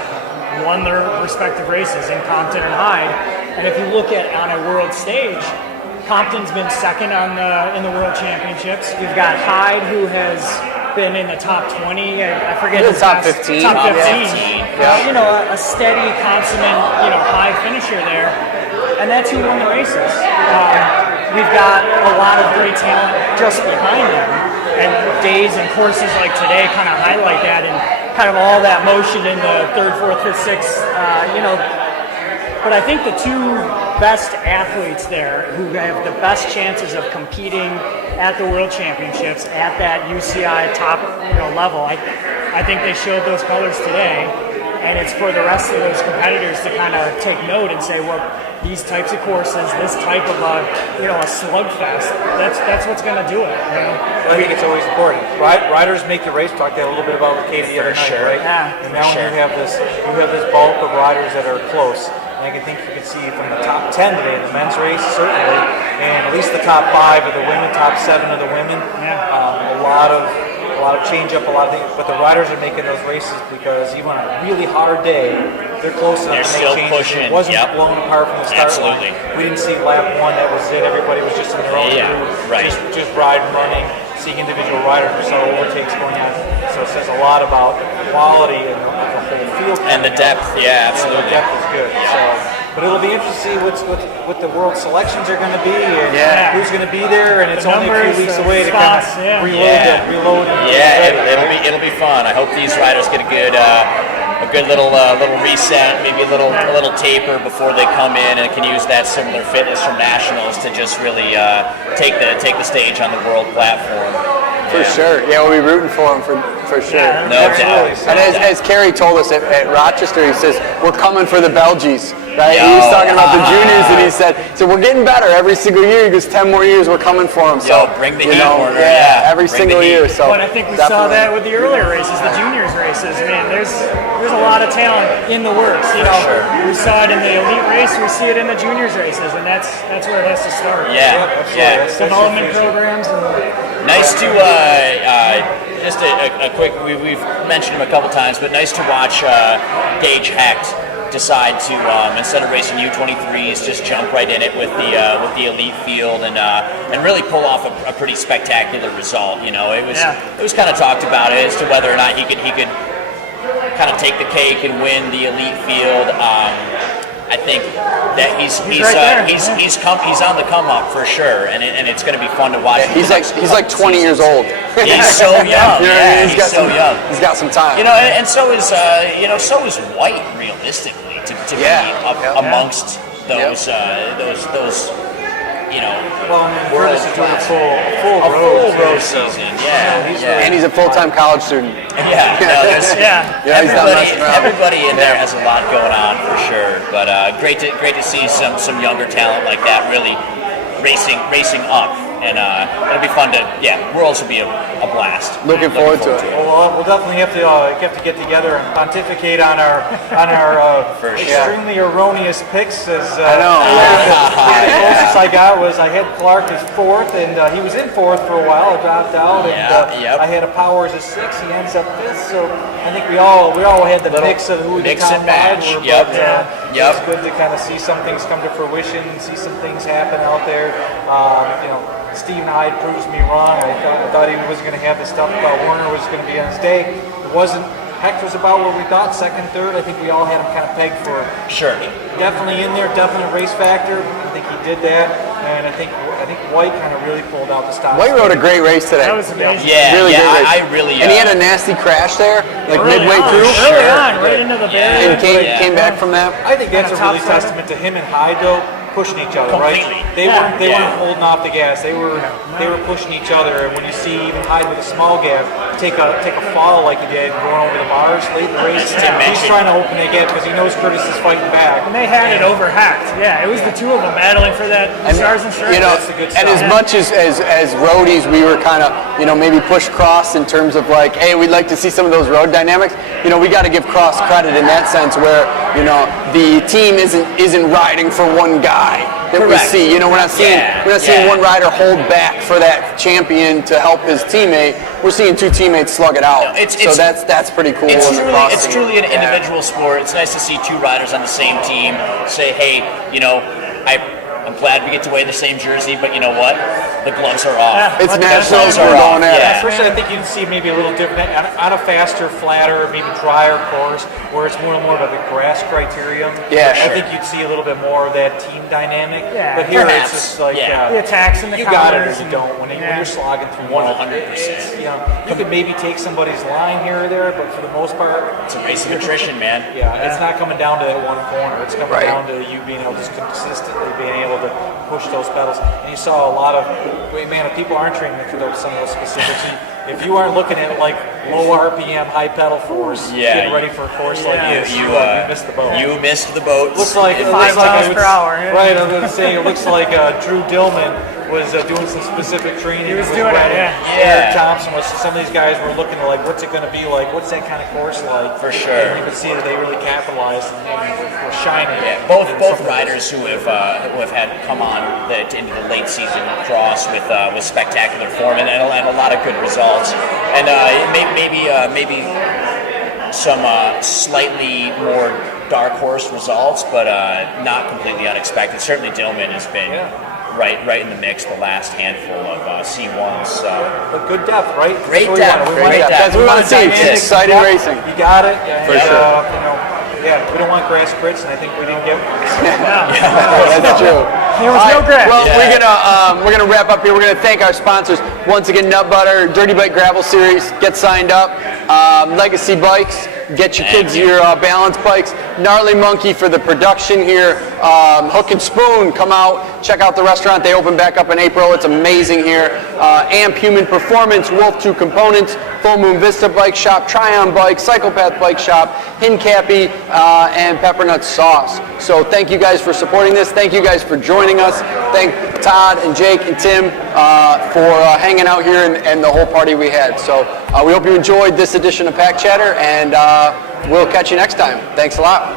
won their respective races in Compton and Hyde. And if you look at on a world stage, Compton's been second in the world championships. You've got Hyde, who has been in the top 20. I forget his top 15. Top 15. Yeah. A steady, consummate, high finisher there, and that's who won the races. We've got a lot of great talent just behind them, and days and courses like today kind of highlight that, and kind of all that motion in the third, fourth, fifth, sixth. But I think the two best athletes there who have the best chances of competing at the World Championships at that UCI top level, I think they showed those colors today, and it's for the rest of those competitors to kind of take note and say, well, these types of courses, this type of a slugfest, that's what's going to do it. I think it's always important. Riders make the race. Talked that a little bit about with Katie the other night, right? Yeah. And now when you have this bulk of riders that are close. And I think you can see from the top 10 today in the men's race, certainly, and at least the top 5 of the women, top 7 of the women. A lot of change up, a lot of things. But the riders are making those races because even on a really hard day, they're close enough to make changes. Pushing. It wasn't blown apart from the start Absolutely. line. We didn't see lap 1 that was it. Everybody was just in their own group, right. just riding, running, seeing individual riders. We saw overtakes going on. So it says a lot about the quality and the whole field. And the depth, absolutely. The depth is good. Yeah. So, but it'll be interesting to see what the world selections are going to be and who's going to be there. And it's only a few weeks away to kind of reload. It'll be fun. I hope these riders get a good little reset, maybe a little taper before they come in, and can use that similar fitness from nationals to just really take the stage on the world platform. For sure. Yeah, we'll be rooting for him for sure. No doubt. And as Kerry told us at Rochester, he says, we're coming for the Belgies. Right? He was talking about the juniors, and he said, so we're getting better every single year. He goes, 10 more years, we're coming for them. So bring the heat, Warner. Every single year. So but I think we saw that with the earlier races, the juniors races. Man, there's a lot of talent in the works. We saw it in the elite race, we see it in the juniors races, and that's where it has to start. Development programs. Nice to just a quick. We've mentioned him a couple times, but nice to watch Gage Hecht decide to instead of racing U23s, just jump right in it with the elite field and really pull off a pretty spectacular result. You know, it was kind of talked about as to whether or not he could kind of take the cake and win the elite field. I think that he's on the come up for sure, and it's going to be fun to watch. Yeah, he's like 20 years old. He's so young. You know what I mean? He's so young. He's got some time. You know, and so is so is White realistically to be amongst those Well, and world Curtis is doing a class. full road season. Yeah, And he's a full-time college student. He's not messing around. Everybody in there has a lot going on for sure. But great to see some younger talent like that really racing up. And it'll be fun to, Worlds will be a blast. Looking forward to it. Well, we'll definitely have to get together and pontificate on our extremely erroneous picks. As I know. The closest I got was I had Clark as 4th, and he was in 4th for a while. I dropped out, and I had a Powers as 6th. He ends up 5th. So I think we all had the mix of who the top 5 were. It's good to kind of see some things come to fruition, see some things happen out there. Steve Hyde proves me wrong. I thought he was going to have the stuff about Warner was going to be on his day. It wasn't. Heck was about where we thought, 2nd, 3rd. I think we all had him kind of pegged for definitely in there, definite race factor. I think he did that, and I think White kind of really pulled out the stop. White rode a great race today. That was amazing. Really great race. I really. And he had a nasty crash there, like midway through. Early on, right into the barrier. And came back from that. I think that's a really testament to him and Hyde, though, pushing each other, right? They weren't holding off the gas. They were pushing each other. And when you see even Hyde with a small gap take a fall like he did going over the bars late in the race, he's trying to open the gap because he knows Curtis is fighting back. And they had it overhacked. Yeah, it was the two of them battling for that stars and stripes. That's the good stuff. And as much as roadies, we were kind of maybe pushed Cross in terms of like, hey, we'd like to see some of those road dynamics. We got to give Cross credit in that sense where the team isn't riding for one guy that we see. We're not seeing one rider hold back for that champion to help his teammate. We're seeing two teammates slug it out. So that's pretty cool. It's truly an individual sport. It's nice to see two riders on the same team say, hey, I'm glad we get to wear the same jersey, but you know what? The gloves are off. It's nationals we're going at. Especially, I think you'd see maybe a little different on a faster, flatter, maybe drier course where it's more and more of a grass criterium. I think you'd see a little bit more of that team dynamic. But here it's just like the attacks and the you got it or you don't. When you're slogging through 100%. You could maybe take somebody's line here or there, but for the most part, it's a race of attrition, man. It's not coming down to that one corner. It's coming down to you being able to just consistently being able to push those pedals. And you saw a lot of, if people aren't training for some of those specifics, if you aren't looking at like low RPM, high pedal force, getting ready for a course like this, you missed the boat. You missed the boat. Looks like 5 miles per hour. Right, I was going to say, it looks like Drew Dillman was doing some specific training. He was doing it, Eric Thompson was. Some of these guys were looking at like, what's it going to be like? What's that kind of course like? For sure. And you can see that they really capitalized and were shining. Yeah, both riders who have had come on into the late season cross with spectacular form and a lot of good results, and maybe some slightly more dark horse results, but not completely unexpected. Certainly, Dillman has been. Right in the mix the last handful of C1s. But good depth, right? Great depth. That's what we want to see. It's exciting racing. You got it. For sure. We don't want grass grits, and I think we didn't get one. That's true. There was no grass. Well, we're gonna wrap up here. We're gonna thank our sponsors once again. Nut Butter, Dirty Bike Gravel Series. Get signed up. Legacy Bikes. Get your kids your balance bikes. Gnarly Monkey for the production here. Hook and Spoon, come out, check out the restaurant. They open back up in April. It's amazing here. Amp Human Performance, Wolf 2 Components, Full Moon Vista Bike Shop, Tryon Bike, Psychopath Bike Shop, Hincappy, and Peppernut Sauce. So thank you guys for supporting this. Thank you guys for joining us. Thank Todd and Jake and Tim for hanging out here and the whole party we had. So we hope you enjoyed this edition of Pack Chatter, and we'll catch you next time. Thanks a lot.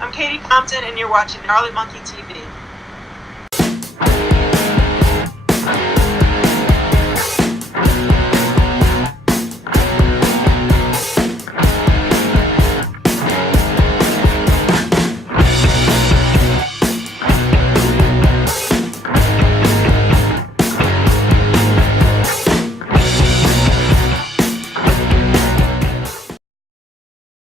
I'm Katie Compton, and you're watching Gnarly Monkey TV.